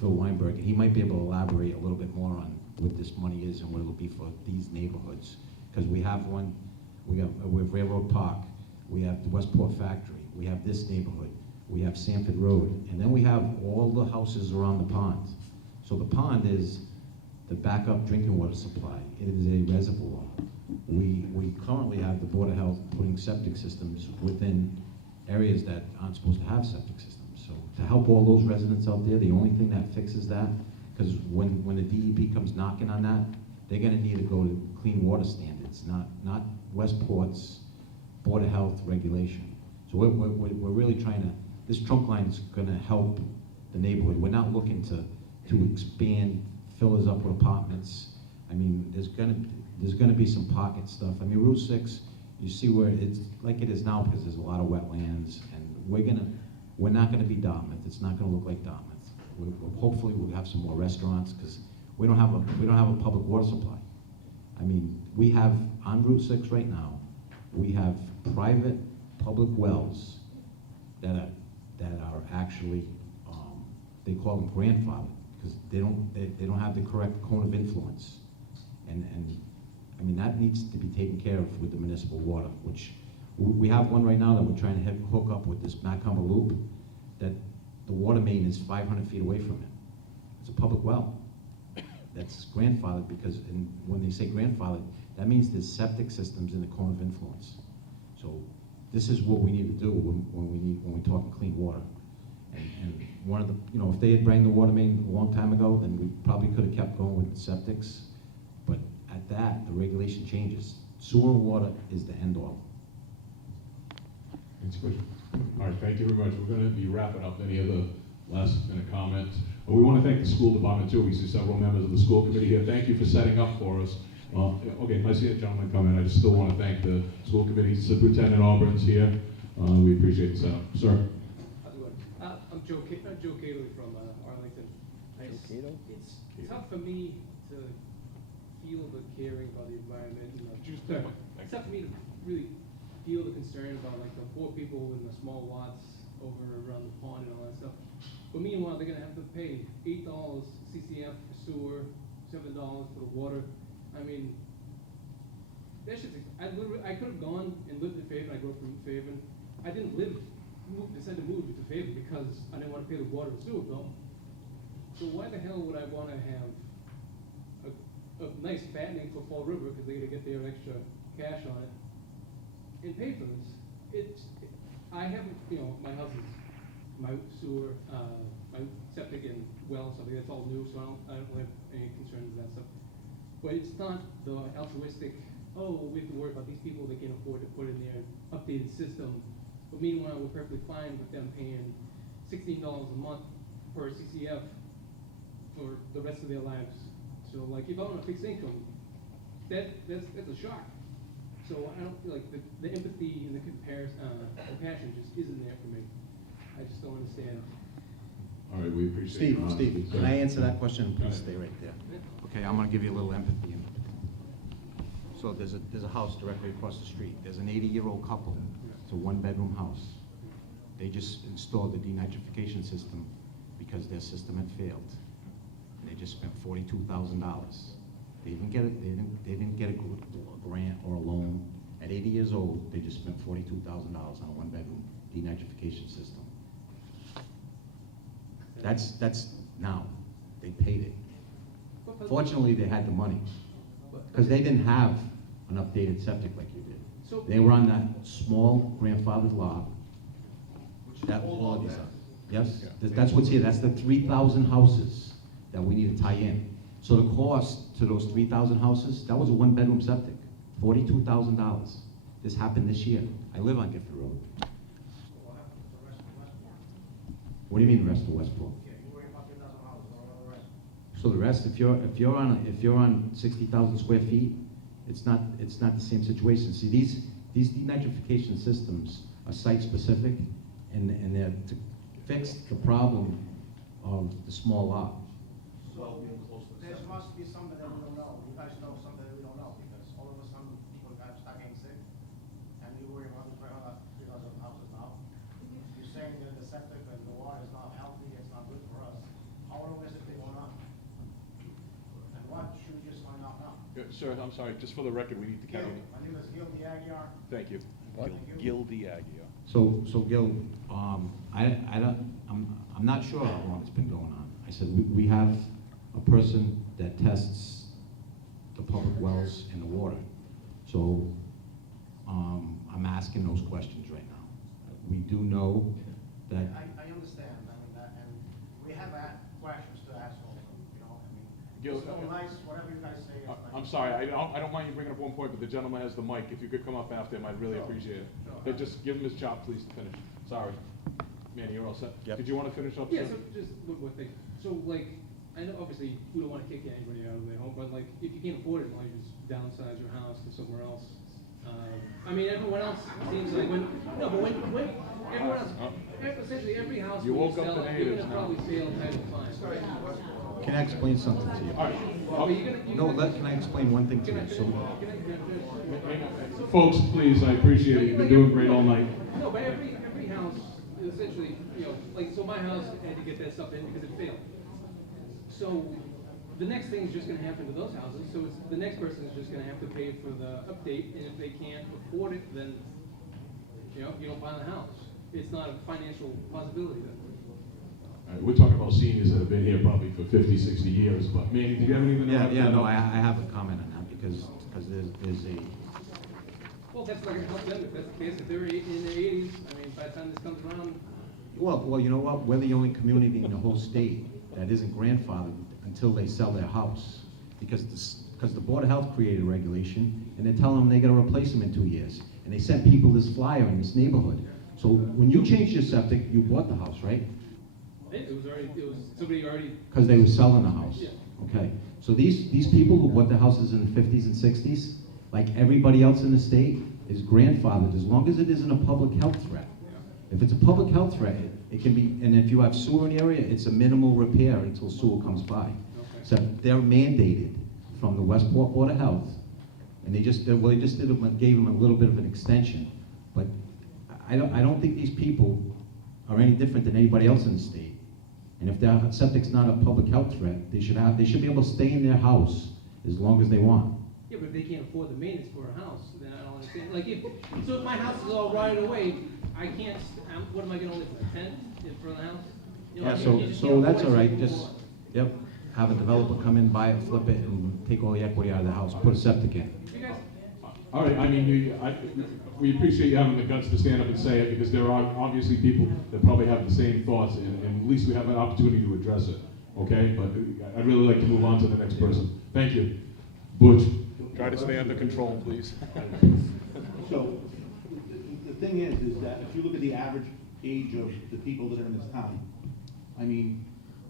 Phil Weinberg, and he might be able to elaborate a little bit more on what this money is and what it'll be for these neighborhoods. Because we have Railroad Park, we have the Westport Factory, we have this neighborhood, we have Sanford Road, and then we have all the houses around the pond. So the pond is the backup drinking water supply. It is a reservoir. We currently have the Board of Health putting septic systems within areas that aren't supposed to have septic systems. So to help all those residents out there, the only thing that fixes that, because when the DEP comes knocking on that, they're gonna need to go to clean water standards, not Westport's Board of Health regulation. So we're really trying to, this trunk line is gonna help the neighborhood. We're not looking to expand, fill us up with apartments. I mean, there's gonna be some pocket stuff. I mean, Route 6, you see where it's like it is now because there's a lot of wetlands, and we're not gonna be Dartmouth. It's not gonna look like Dartmouth. Hopefully we'll have some more restaurants because we don't have a public water supply. I mean, we have on Route 6 right now, we have private public wells that are actually they call them grandfathered because they don't have the correct cone of influence, and I mean that needs to be taken care of with the municipal water, which we have one right now that we're trying to hook up with this Macomber Loop, that the water main is 500 feet away from it. It's a public well that's grandfathered because, and when they say grandfathered, that means there's septic systems in the cone of influence. So this is what we need to do when we talk clean water. And one of the, you know, if they had bring the water main a long time ago, then we probably could have kept going with the septics. But at that, the regulation changes. Sewer and water is the end all. That's good. All right, thank you very much. We're going to be wrapping up. Any other last minute comments? But we want to thank the school department too. We see several members of the school committee here. Thank you for setting up for us. Okay, I see a gentleman come in. I just still want to thank the school committee. Superintendent Auburn's here. We appreciate the setup. Sir. I'm Joe Cato from Arlington. It's tough for me to feel the caring about the environment. You know, it's tough for me to really feel the concern about like the poor people in the small lots over around the pond and all that stuff. But meanwhile, they're gonna have to pay $8 CCF for sewer, $7 for the water. I mean, that shit's, I could have gone and lived in Fairhaven. I grew up in Fairhaven. I didn't decided to move to Fairhaven because I didn't want to pay the water and sewer bill. So why the hell would I want to have a nice fattening for Fall River because they're gonna get their extra cash on it and pay for this? I haven't, you know, my house is, my sewer, my septic and well, something that's all new, so I don't have any concerns with that stuff. But it's not the altruistic, oh, we have to worry about these people that can't afford to put in their updated system. But meanwhile, we're perfectly fine with them paying $16 a month per CCF for the rest of their lives. So like if I'm on a fixed income, that's a shock. So I don't feel like the empathy and the compassion just isn't there for me. I just don't understand. All right, we appreciate Steve, can I answer that question? Please stay right there. Okay, I'm gonna give you a little empathy. So there's a house directly across the street. There's an 80-year-old couple. It's a one-bedroom house. They just installed the denitrification system because their system had failed. And they just spent $42,000. They didn't get it. They didn't get a grant or a loan. At 80 years old, they just spent $42,000 on a one-bedroom denitrification system. That's now. They paid it. Fortunately, they had the money because they didn't have an updated septic like you did. They were on that small grandfathered lot. That all of these are. Yes, that's what's here. That's the 3,000 houses that we need to tie in. So the cost to those 3,000 houses, that was a one-bedroom septic, $42,000. This happened this year. I live on Gifford Road. What do you mean the rest of Westport? Okay, you're worried about 10,000 houses, what about the rest? So the rest, if you're on 60,000 square feet, it's not the same situation. See, these denitrification systems are site-specific, and they're to fix the problem of the small lot. So, there must be something that we don't know. You guys know something that we don't know, because all of a sudden, people got start getting sick, and you're worrying about 3,000 houses now. You're saying that the septic and the water is not healthy, it's not good for us. How long has it been going on? And what should we just find out now? Sir, I'm sorry, just for the record, we need to Gil, carry. my name is Gil Diaguiar. Thank you. What? Gil Diageo. So Gil, I'm not sure how long it's been going on. I said, we have a person that tests the public wells and the water. So, I'm asking those questions right now. We do know that. I understand, I mean, that, and we have questions to ask all of them, you know, I mean, Gil, it's so nice, whatever you guys say. It's nice. I'm sorry, I don't mind you bringing up one point, but the gentleman has the mic. If you could come up after him, I'd really Sure. appreciate it. Sure. But just give him his chop, please, to finish. Sorry. Manny, you're all set? Yep. Did you want to finish up, Yeah, sir? so just one more thing. So like, I know obviously we don't wanna kick anybody out of their home, but like, if you can't afford it, why don't you just downsize your house to somewhere else? I mean, everyone else seems like when everyone else, essentially every house You when woke up sell the it, you're natives gonna now. probably sell title fine. Can I explain something to you? All right. But you're gonna- Can I explain one thing to Can you? I So, finish? Folks, please, I appreciate it. You've been doing great all night. No, but every house, essentially, you know, like, so my house had to get that stuff in because it failed. So, the next thing is just gonna happen to those houses, so it's, the next person is just gonna have to pay for the update, and if they can't afford it, then, you know, you don't buy the house. It's not a financial possibility then. All right, we're talking about seniors that have been here probably for 50, 60 years, but Manny, do you have anything? I have a comment on that because there's a, Well, that's not gonna help them if that's the case, if they're in their 80s, I mean, by the time this comes around, well, you know what? We're the only community in the whole state that isn't grandfathered until they sell their house. Because the Board of Health created a regulation, and they're telling them they gotta replace them in 2 years. And they sent people this flyer in this neighborhood. So when you changed your septic, you bought the house, right? it was somebody already, Because they were selling the house. Yeah. Okay, so these people who bought the houses in the 50s and 60s, like everybody else in the state, is grandfathered as long as it isn't a public health threat. If it's a public health threat, it can be, and if you have sewer in the area, it's a minimal repair until sewer comes by. So they're mandated from the Westport Board of Health, and they just gave them a little bit of an extension. But I don't think these people are any different than anybody else in the state. And if their septic's not a public health threat, they should be able to stay in their house as long as they want. yeah, but if they can't afford the maintenance for a house, then I don't understand. Like, if my house is all rotted away, I can't, what am I gonna live in, a tent for the house? You know, Yeah, you just so can't that's afford all it. right, just, yep, have a developer come in, buy it, flip it, and take all the equity out of the house, put a septic in. You guys, All right, I mean, we appreciate you having the guts to stand up and say it, because there are obviously people that probably have the same thoughts, and at least we have an opportunity to address it, okay? But I'd really like to move on to the next person. Thank you. Butch, try to stay under control, please. So, the thing is that if you look at the average age of the people that are in this town, I mean,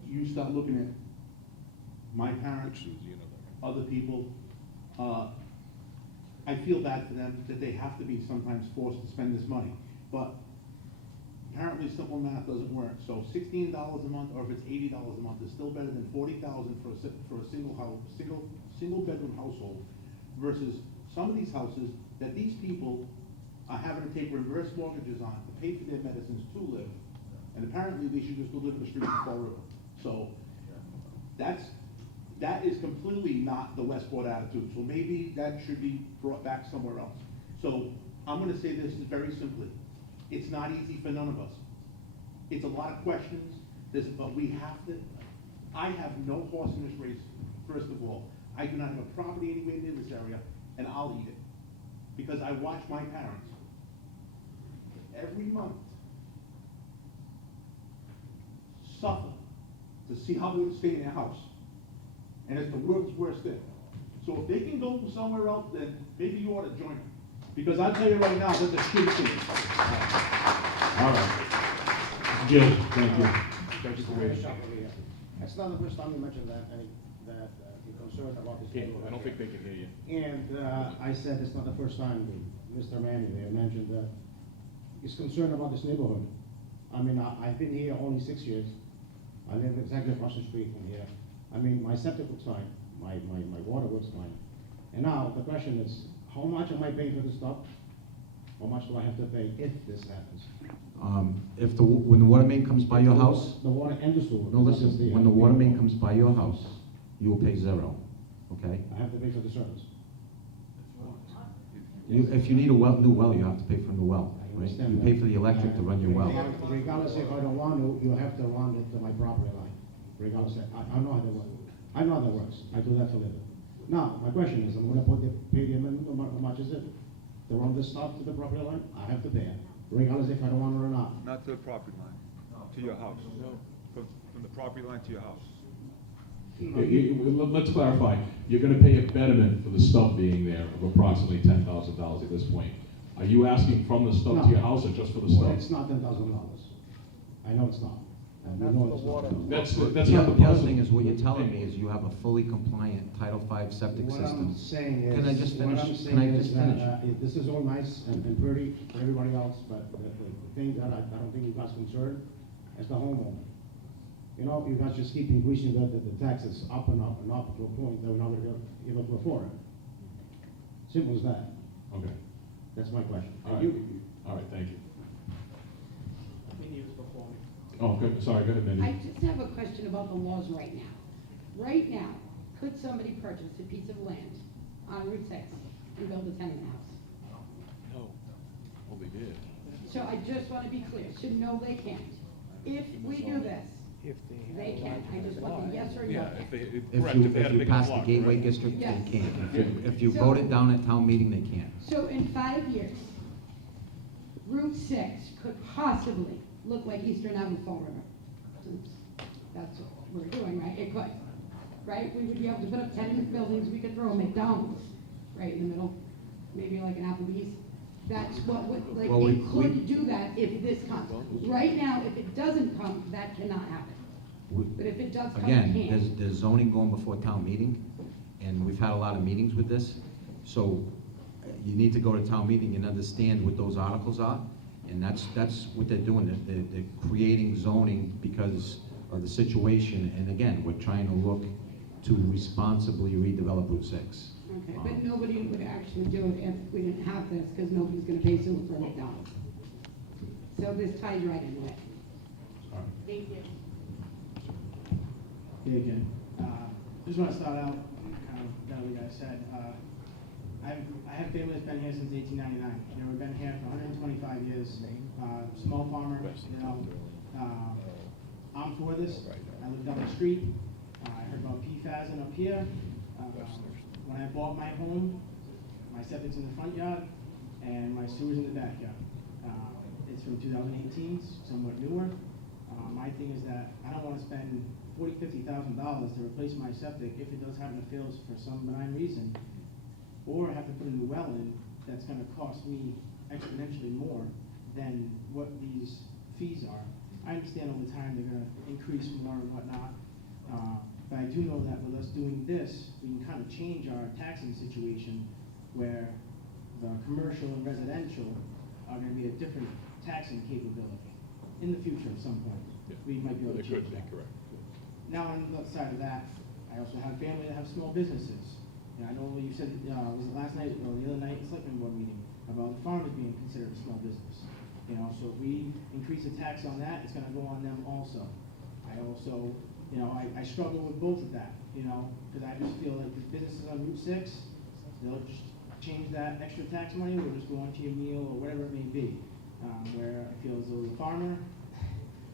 you start looking at my parents, other people, I feel bad for them that they have to be sometimes forced to spend this money. But apparently simple math doesn't work. So $16 a month, or if it's $80 a month, is still better than $40,000 for a single house, single bedroom household, versus some of these houses that these people are having to take reverse mortgages on to pay for their medicines to live, and apparently they should just go live in the streets of Fall River. So that is completely not the Westport attitude. So maybe that should be brought back somewhere else. So I'm going to say this very simply: it's not easy for none of us. It's a lot of questions, but we have to. I have no horse in this race. First of all, I do not have a property anywhere near this area, and I'll eat it because I watch my parents every month suffer to see how they would stay in their house. And it's the world's worst thing. So if they can go somewhere else, then maybe you ought to join them. Because I'll tell you right now, that's a shitty thing. All right. Gil, thank you. Thank you for waiting. It's not the first time you mentioned that, you're concerned about this neighborhood. I don't think they can hear you. And I said it's not the first time Mr. Manny there mentioned that he's concerned about this neighborhood. I mean, I've been here only 6 years. I live exactly across the street from here. I mean, my septic looks fine, my water works fine. And now, the question is, how much am I paying for this stuff? How much do I have to pay if this happens? When the water main comes by your house, The water and the sewer. no, listen, when the water main comes by your house, you will pay zero, okay? I have to pay for the service. If you need a new well, you have to pay for the well, right? understand You that. pay for the electric to run your well. Regardless if I don't want to, you have to run it to my property line. Regardless, I know how that works. I know how that works. I do that for a living. Now, my question is, I'm gonna pay the amendment, how much is it? To run this stuff to the property line, I have to pay it, regardless if I don't want it or not. Not to the property line, to your house. From the property line to your house. Let's clarify, you're gonna pay a betterment for the stub being there of approximately $10,000 at this point. Are you asking from the stub to your house or just for the Well, stub? it's not $10,000. I know it's not. And you know it's not. That's not the The other puzzle. thing is, what you're telling me is you have a fully compliant Title V septic What system. I'm saying is, Can I just finish? what I'm Can I saying just is that, finish? this is all nice and pretty for everybody else, but the thing that I don't think you guys concerned is the homeowner. You know, you guys just keep increasing the taxes up and up and up to a point that we're not gonna be able to afford it. Simple as that. Okay, That's my question. all right, all right, thank you. I think he was before me. Oh, good, sorry, go ahead, I Mindy. just have a question about the laws right now. Right now, could somebody purchase a piece of land on Route 6 and build a tenement house? No, oh, they did. So I just want to be clear, so no, they can't. If we do this, they can. I just want a yes or no. Yeah, if they, If correct, you, if they had if a you big pass the block, gateway right? district, they Yes. can't. If you So- vote it down at town meeting, they can't. So in 5 years, Route 6 could possibly look like Eastern Avenue Fall River. Since that's what we're doing, right? It could, right? We would be able to put up tenement buildings, we could throw a McDonald's right in the middle, maybe like an Applebee's. That's what would, like, Well, it we- could do that if this comes. Right now, if it doesn't come, that cannot happen. But if it does come, it Again, can. there's zoning going before town meeting, and we've had a lot of meetings with this. So you need to go to town meeting and understand what those articles are. And that's what they're doing. They're creating zoning because of the situation. And again, we're trying to look to responsibly redevelop Route 6. Okay, but nobody would actually do it if we didn't have this, because nobody's gonna pay sewer for McDonald's. So this ties right into it. Thank you. Yeah, again, just want to start out, kind of, what you guys said. I have family that's been here since 1899. You know, we've been here for 125 years. Small farmer, you know. I'm for this. I live down the street. I heard about PFAS up here. When I bought my home, my septic's in the front yard and my sewer's in the backyard. It's from 2018, somewhat newer. My thing is that I don't want to spend $40,000, $50,000 to replace my septic if it does happen to fail for some benign reason, or have to put a new well in that's going to cost me exponentially more than what these fees are. I understand over time they're going to increase more and whatnot, but I do know that with us doing this, we can kind of change our taxing situation where the commercial and residential are going to be a different taxing capability in the future at some point. We might be able to change that. Correct. Now, on the other side of that, I also have family that have small businesses. And I know you said, was it last night or the other night, selectmen board meeting, about farmers being considered a small business. You know, so if we increase the tax on that, it's gonna go on them also. I also, you know, I struggle with both of that, you know, because I just feel like the businesses on Route 6, they'll just change that extra tax money, or just go onto your meal or whatever it may be. Where I feel as though the farmer,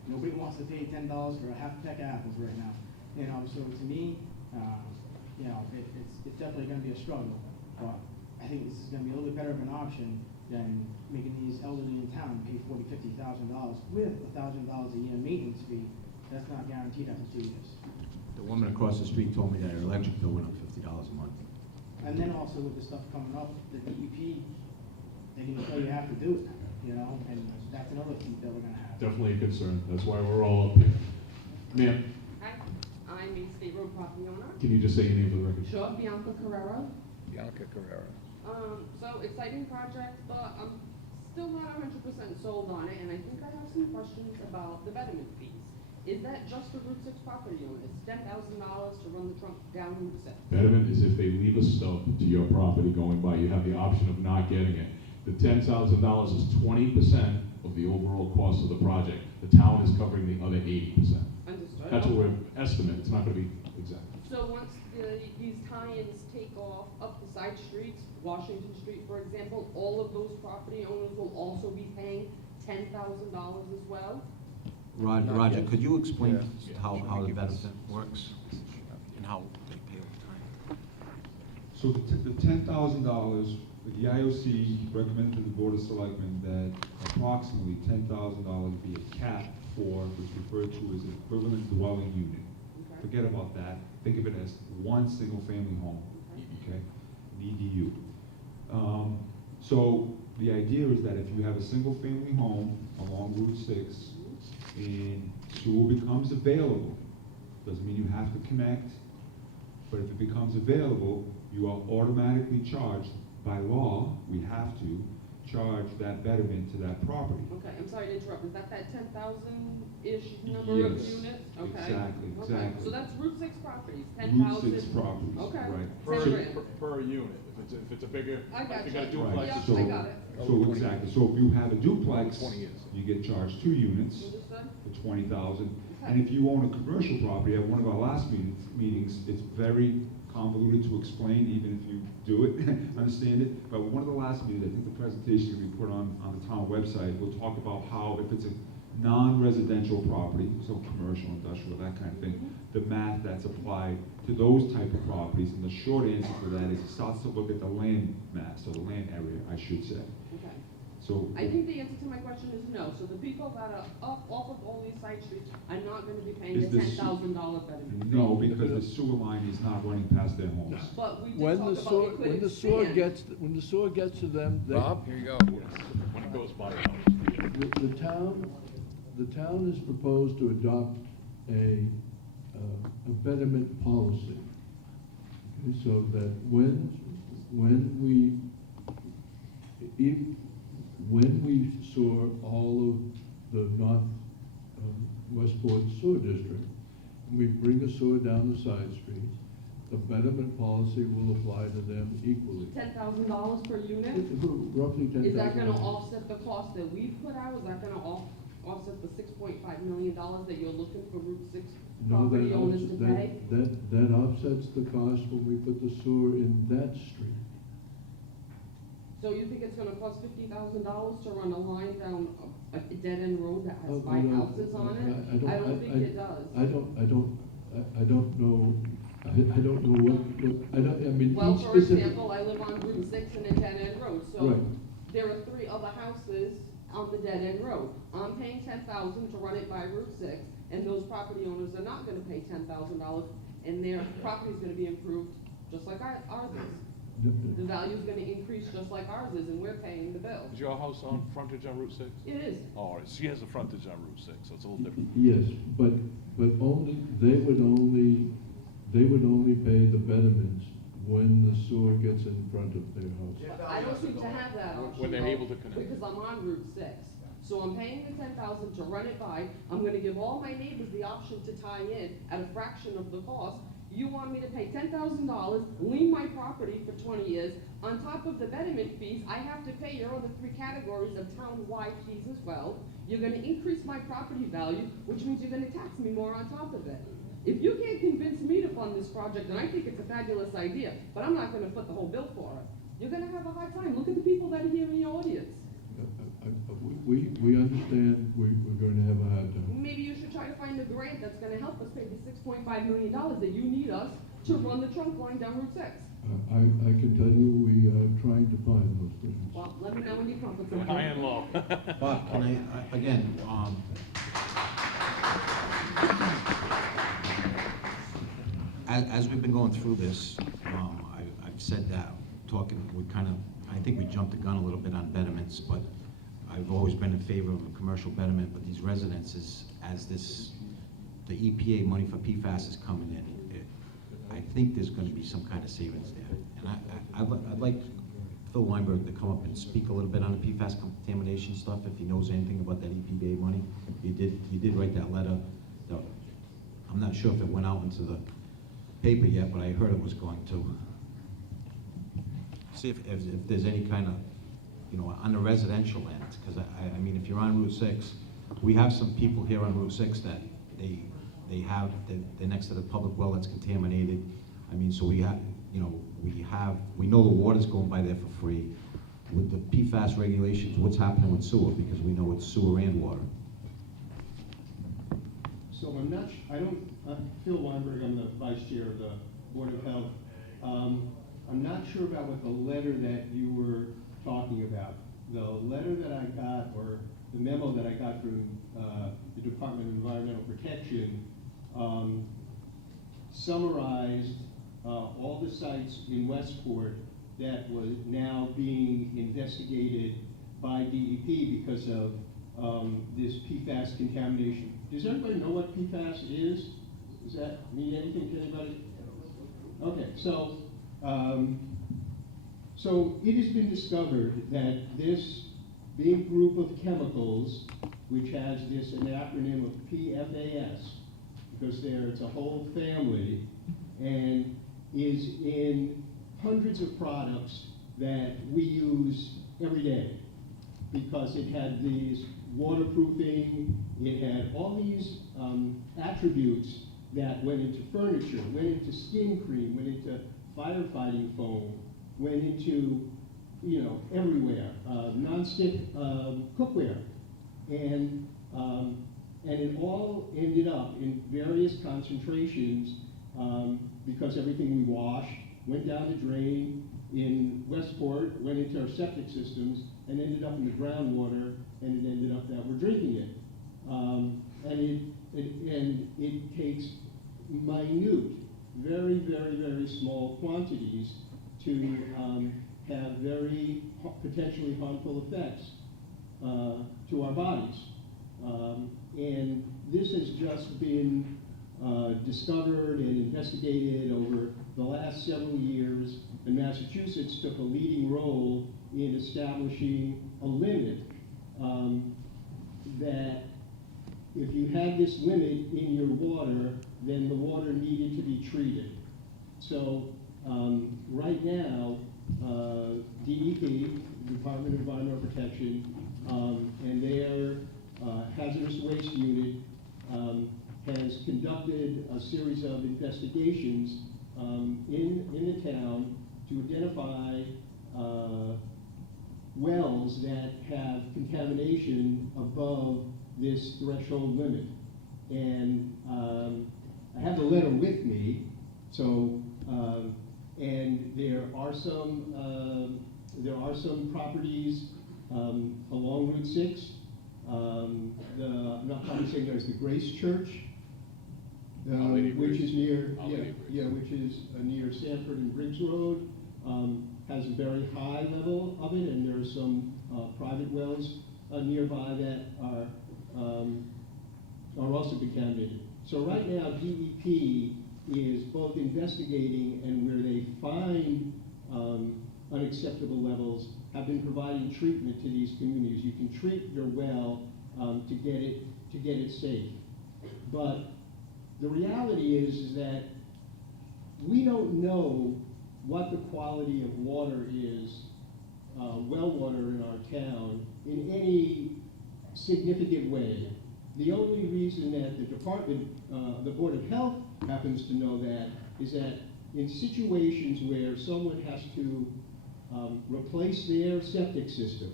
nobody wants to pay $10 for a half a peck of apples right now. You know, so to me, you know, it's definitely going to be a struggle. But I think this is going to be a little bit better of an option than making these elderly in town pay $40,000, $50,000 with $1,000 a year maintenance fee. That's not guaranteed after 2 years. The woman across the street told me that her electric bill went up $50 a month. And then also with the stuff coming up, the DEP, they're going to tell you have to do it. you know, and that's another fee that we're gonna have. Definitely a concern. That's why we're all up here. Ma'am, Hi, I'm a state road property owner. can you just say your name for the record? Sure, Bianca Carrera. Bianca Carrera. So exciting project, but I'm still not 100% sold on it, and I think I have some questions about the betterment fees. Is that just for Route 6 property owners? $10,000 to run the trunk down Route 6? Betterment is if they leave a stub to your property going by, you have the option of not getting it. The $10,000 is 20% of the overall cost of the project. The town is covering the other 80%. Understood. That's what we're estimating. It's not gonna be exact. So once these tie-ins take off up the side streets, Washington Street, for example, all of those property owners will also be paying $10,000 as well? Roger, could you explain Yeah. how the benefit works and how they pay over time? So the $10,000, the IOC recommended to the Board of Selectmen that approximately $10,000 be a cap for what's referred to as an equivalent dwelling unit. Okay. Forget about that. Think of it as one single-family home, okay? An EDU. So the idea is that if you have a single-family home along Route 6 and sewer becomes available, doesn't mean you have to connect, but if it becomes available, you are automatically charged, by law, we have to charge that betterment to that property. Okay, I'm sorry to interrupt. Is that 10,000-ish number of Yes, units? Okay. exactly, Okay. exactly. So that's Route 6 properties, Route 10,000? 6 properties, Okay. right. Per, 10 grand. per unit. If it's a bigger, I got if you got a you. duplex, Yeah, it's So- I got it. So exactly, so if you have a duplex, 20 years. you get charged 2 units Understood? for 20,000. Okay. And if you own a commercial property, at one of our last meetings, it's very convoluted to explain, even if you do it, understand it. But one of the last meetings, I think the presentation will be put on the town website, we'll talk about how if it's a non-residential property, so commercial, industrial, that kind of thing, the math that's applied to those type of properties. And the short answer to that is it starts to look at the land mass, or the land area, I should say. Okay. So I think the answer to my question is no. So the people that are up off of all these side streets are not going to be paying the Is the su- $10,000 benefit. no, because the sewer line is not running past their homes. But we did When talk the about sewer, it could when the sewer expand. gets, when the sewer gets to them, they. Bob, here you go. when it goes by. The town has proposed to adopt a betterment policy. Okay, so that when we sewer all of the North Westport Sewer District, and we bring a sewer down the side streets, the betterment policy will apply to them equally. $10,000 per unit? Roughly $10,000. Is that going to offset the cost that we've put out? Is that going to offset the $6.5 million that you're looking for Route 6 No, property owners to pay? that offsets the cost when we put the sewer in that street. So you think it's going to cost $50,000 to run a line down a dead-end road that has Oh, 5 no, houses on it? I don't think it does. I don't know, I don't know what, I mean, Well, each for specific. example, I live on Route 6 and a dead-end road, so Right. there are 3 other houses on the dead-end road. I'm paying $10,000 to run it by Route 6, and those property owners are not gonna pay $10,000, and their property's gonna be improved just like ours is. The value's gonna increase just like ours is, and we're paying the bill. Is your house on frontage on Route 6? It is. Oh, all right. She has a frontage on Route 6, so it's a little different. Yes, but only, they would only pay the betterments when the sewer gets in front of their house. I don't seem to have that option. When they're though, able to connect. Because I'm on Route 6. So I'm paying the $10,000 to run it by. I'm gonna give all my neighbors the option to tie in at a fraction of the cost. You want me to pay $10,000, lean my property for 20 years. On top of the betterment fees, I have to pay your other 3 categories of town-wide fees as well. You're gonna increase my property value, which means you're gonna tax me more on top of it. If you can't convince me to fund this project, and I think it's a fabulous idea, but I'm not gonna foot the whole bill for it, you're gonna have a hard time. Look at the people that are here in the audience. We understand we're going to have a hard time. Maybe you should try to find a grant that's gonna help us pay the $6.5 million that you need us to run the trunk line down Route 6. I can tell you, we are trying to find those grants. Well, let me know when you come with something. High and low. Bob, can I, again, as we've been going through this, I've said that, we kind of, I think we jumped the gun a little bit on betterments, but I've always been in favor of a commercial betterment, but these residences, as the EPA money for PFAS is coming in, I think there's gonna be some kind of savings there. And I'd like Phil Weinberg to come up and speak a little bit on the PFAS contamination stuff, if he knows anything about that EPA money. He did write that letter. I'm not sure if it went out into the paper yet, but I heard it was going to. See if there's any kind of, you know, on the residential end, because I mean, if you're on Route 6, we have some people here on Route 6 that they're next to the public well that's contaminated. I mean, so we have, you know, we know the water's going by there for free. With the PFAS regulations, what's happening with sewer? Because we know it's sewer and water. So I'm not, Phil Weinberg, I'm the vice chair of the Board of Health. I'm not sure about what the letter that you were talking about. The letter that I got, or the memo that I got from the Department of Environmental Protection, summarized all the sites in Westport that was now being investigated by DEP because of this PFAS contamination. Does everybody know what PFAS is? Does that mean anything to anybody? Okay, so so it has been discovered that this big group of chemicals, which has this an acronym of PFAS, because it's a whole family, and is in hundreds of products that we use every day, because it had these waterproofing, it had all these attributes that went into furniture, went into skin cream, went into firefighting foam, went into, you know, everywhere, non-stick cookware, and it all ended up in various concentrations because everything we washed went down the drain in Westport, went into our septic systems, and ended up in the groundwater, and it ended up that we're drinking it. And it takes minute, very, very, very small quantities to have very potentially harmful effects to our bodies. And this has just been discovered and investigated over the last several years, and Massachusetts took a leading role in establishing a limit that if you had this limit in your water, then the water needed to be treated. So right now, DEP, Department of Environmental Protection, and their hazardous waste unit has conducted a series of investigations in the town to identify wells that have contamination above this threshold limit. And I have the letter with me, so and there are some properties along Route 6. I'm not probably saying there's the Grace Church, which is near, which is near Sanford and Briggs Road, has a very high level of it, and there are some private wells nearby that are also contaminated. So right now, DEP is both investigating, and where they find unacceptable levels, have been providing treatment to these communities. You can treat your well to get it safe. But the reality is that we don't know what the quality of water is, well water in our town, in any significant way. The only reason that the department, the Board of Health happens to know that is that in situations where someone has to replace their septic system,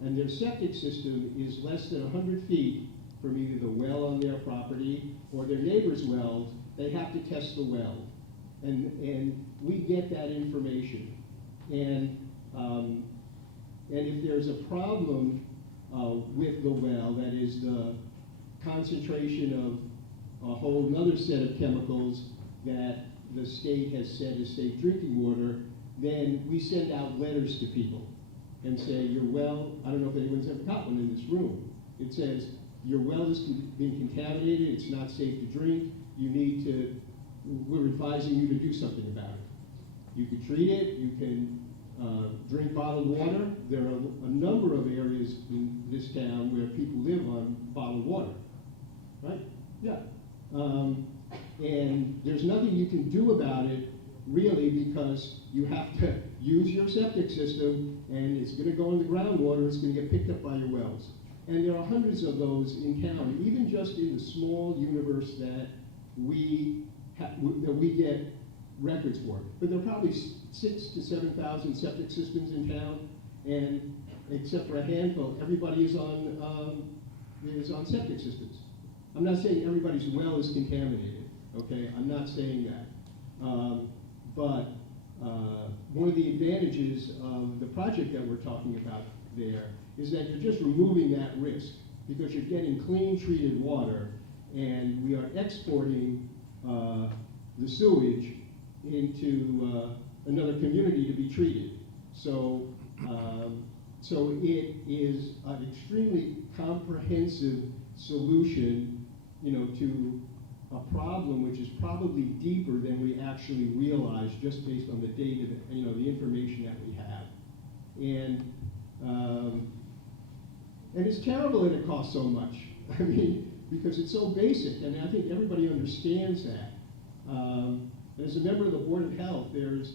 and their septic system is less than 100 feet from either the well on their property or their neighbor's well, they have to test the well. And we get that information. And if there's a problem with the well, that is the concentration of a whole other set of chemicals that the state has said is safe drinking water, then we send out letters to people. and say, your well, I don't know if anyone's ever got one in this room. It says, your well has been contaminated, it's not safe to drink, you need to, we're advising you to do something about it. You can treat it, you can drink bottled water. There are a number of areas in this town where people live on bottled water, right? Yeah. And there's nothing you can do about it, really, because you have to use your septic system, and it's going to go in the groundwater, it's going to get picked up by your wells. And there are hundreds of those in town, even just in the small universe that we get records for. But there are probably 6,000 to 7,000 septic systems in town, and except for a handful, everybody is on septic systems. I'm not saying everybody's well is contaminated, okay? I'm not saying that. But one of the advantages of the project that we're talking about there is that you're just removing that risk, because you're getting clean treated water, and we are exporting the sewage into another community to be treated. So, so it is an extremely comprehensive solution, you know, to a problem which is probably deeper than we actually realize just based on the data, that, you know, the information that we have. And it's terrible that it costs so much. I mean, because it's so basic, and I think everybody understands that. As a member of the Board of Health, there's,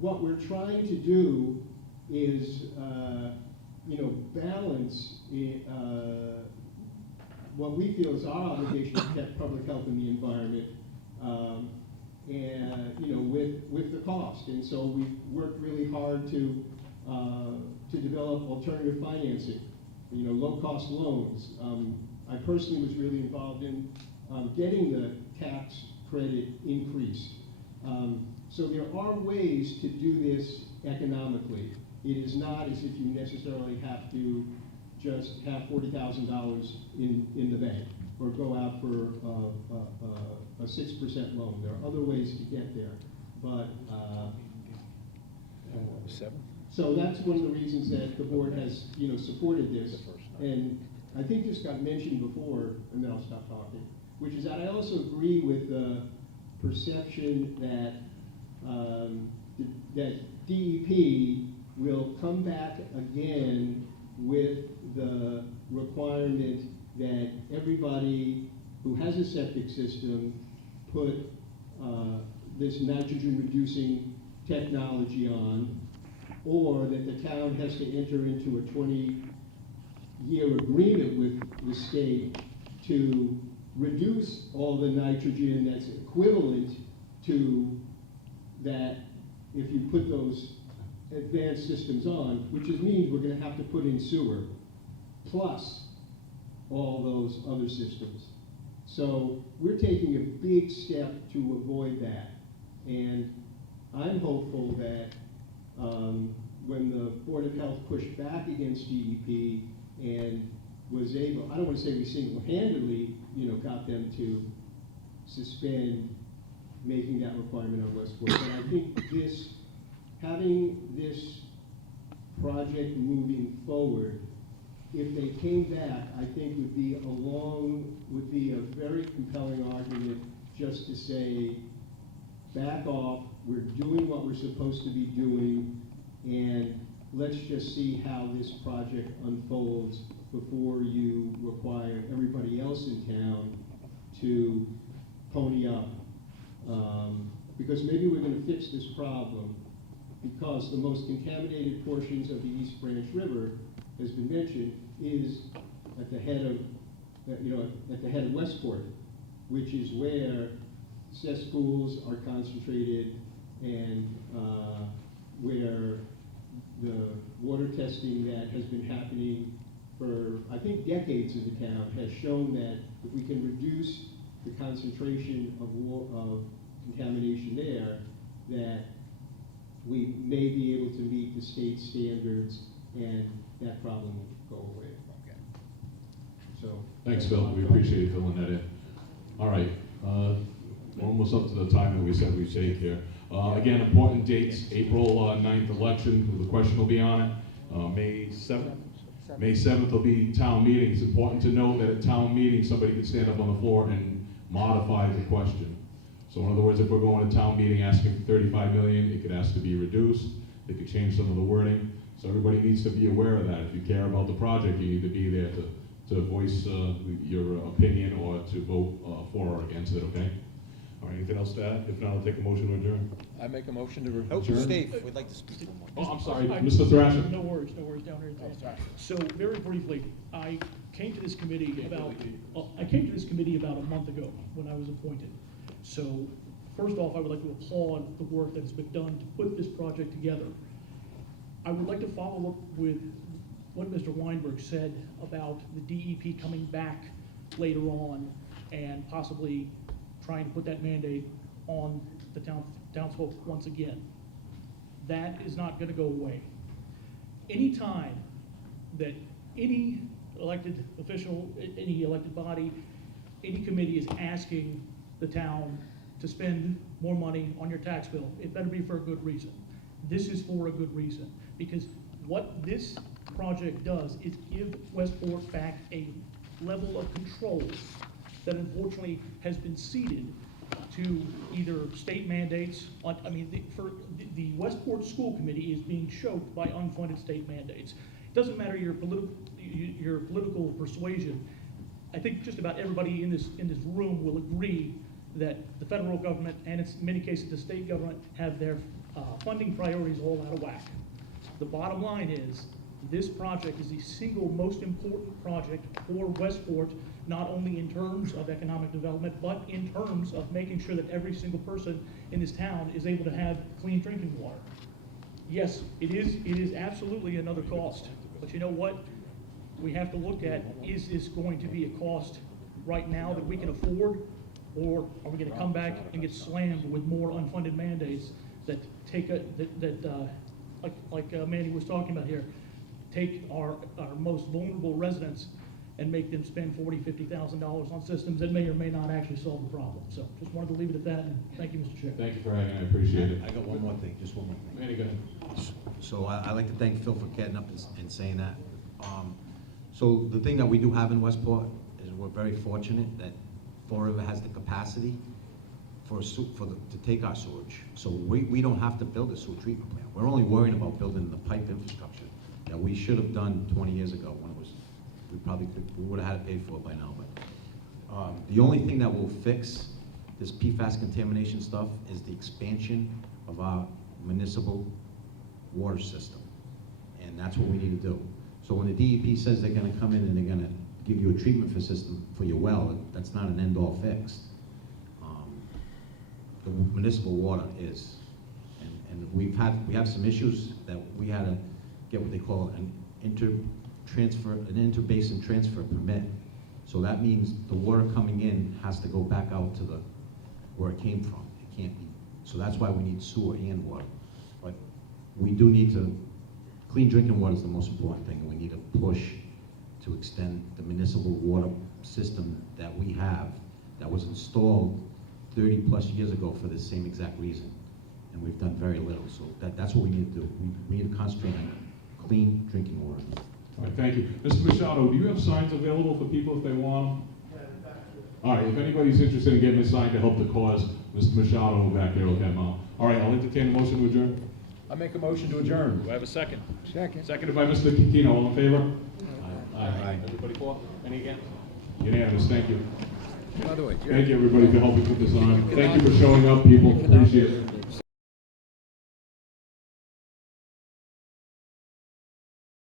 what we're trying to do is, you know, balance what we feel is our obligation to protect public health and the environment, and, you know, with the cost. And so we've worked really hard to develop alternative financing, you know, low-cost loans. I personally was really involved in getting the tax credit increased. So there are ways to do this economically. It is not as if you necessarily have to just have $40,000 in the bank or go out for a 6% loan. There are other ways to get there. But so that's one of the reasons that the board has, you know, supported this. And I think this got mentioned before, and then I'll stop talking, which is that I also agree with the perception that that DEP will come back again with the requirement that everybody who has a septic system put this nitrogen-reducing technology on, or that the town has to enter into a 20-year agreement with the state to reduce all the nitrogen that's equivalent to that if you put those advanced systems on, which means we're going to have to put in sewer, plus all those other systems. So we're taking a big step to avoid that. And I'm hopeful that when the Board of Health pushed back against DEP and was able, I don't want to say we single-handedly, you know, got them to suspend making that requirement on Westport, but I think this, having this project moving forward, if they came back, I think would be a very compelling argument just to say, back off, we're doing what we're supposed to be doing, and let's just see how this project unfolds before you require everybody else in town to pony up. Because maybe we're going to fix this problem, because the most contaminated portions of the East Branch River, has been mentioned, is at the head of, you know, at the head of Westport, which is where cesspools are concentrated and where the water testing that has been happening for, I think, decades in the town has shown that if we can reduce the concentration of contamination there, that we may be able to meet the state standards and that problem will go away. Okay. So. Thanks, Phil. We appreciate you filling that in. All right. We're almost up to the time that we said we'd save here. Again, important dates, April 9th election, the question will be on it. May 7th? May 7th will be town meeting. It's important to know that at town meeting, somebody can stand up on the floor and modify the question. So in other words, if we're going to town meeting asking for 35 million, it could ask to be reduced. They could change some of the wording. So everybody needs to be aware of that. If you care about the project, you need to be there to voice your opinion or to vote for or against it, okay? All right, anything else to add? If not, I'll take a motion to adjourn. I make a motion to Oh, adjourn. Steve, we'd like to speak one more. Oh, I'm sorry, Mr. Thrasher. No worries down here. So very briefly, I came to this committee about a month ago when I was appointed. So first off, I would like to applaud the work that has been done to put this project together. I would like to follow up with what Mr. Weinberg said about the DEP coming back later on and possibly trying to put that mandate on the townsfolk once again. That is not going to go away. Any time that any elected official, any elected body, any committee is asking the town to spend more money on your tax bill, it better be for a good reason. This is for a good reason, because what this project does is give Westport back a level of control that unfortunately has been ceded to either state mandates. The Westport School Committee is being choked by unfunded state mandates. It doesn't matter your political persuasion. I think just about everybody in this room will agree that the federal government and in many cases the state government have their funding priorities all out of whack. The bottom line is this project is the single most important project for Westport, not only in terms of economic development, but in terms of making sure that every single person in this town is able to have clean drinking water. Yes, it is absolutely another cost, but you know what? We have to look at, is this going to be a cost right now that we can afford, or are we going to come back and get slammed with more unfunded mandates that take like Manny was talking about here, take our most vulnerable residents and make them spend $40,000, $50,000 on systems that may or may not actually solve the problem. So just wanted to leave it at that, and thank you, Mr. Chair. Thank you for having me, I appreciate it. I got one more thing, just one more thing. Manny, go ahead. So I'd like to thank Phil for getting up and saying that. So the thing that we do have in Westport is we're very fortunate that Fall River has the capacity to take our sewage. So we don't have to build a sewer treatment plant. We're only worrying about building the pipe infrastructure that we should have done 20 years ago when it was, we would have had it paid for by now. But the only thing that will fix this PFAS contamination stuff is the expansion of our municipal water system. And that's what we need to do. So when the DEP says they're gonna come in and they're gonna give you a treatment system for your well, that's not an end-all fix. The municipal water is. And we have some issues that we had to get what they call an interbasin transfer permit. So that means the water coming in has to go back out to where it came from. It can't be. So that's why we need sewer and water. But we do need to, clean drinking water is the most important thing, and we need to push to extend the municipal water system that we have that was installed 30 plus years ago for the same exact reason. And we've done very little. So that's what we need to do. We need to concentrate on clean drinking water. All right, thank you. Mr. Machado, do you have signs available for people if they want them? All right, if anybody's interested in getting a sign to help the cause, Mr. Machado back there will get them out. All right, I'll entertain a motion to adjourn. I make a motion to adjourn. Do I have a second? Second. Seconded by Mr. Quintino. All in favor? Aye. Everybody for? Any against? Unanimous, thank you. By the way, Thank you, everybody, for helping put this on. Thank you for showing up, people. Appreciate it.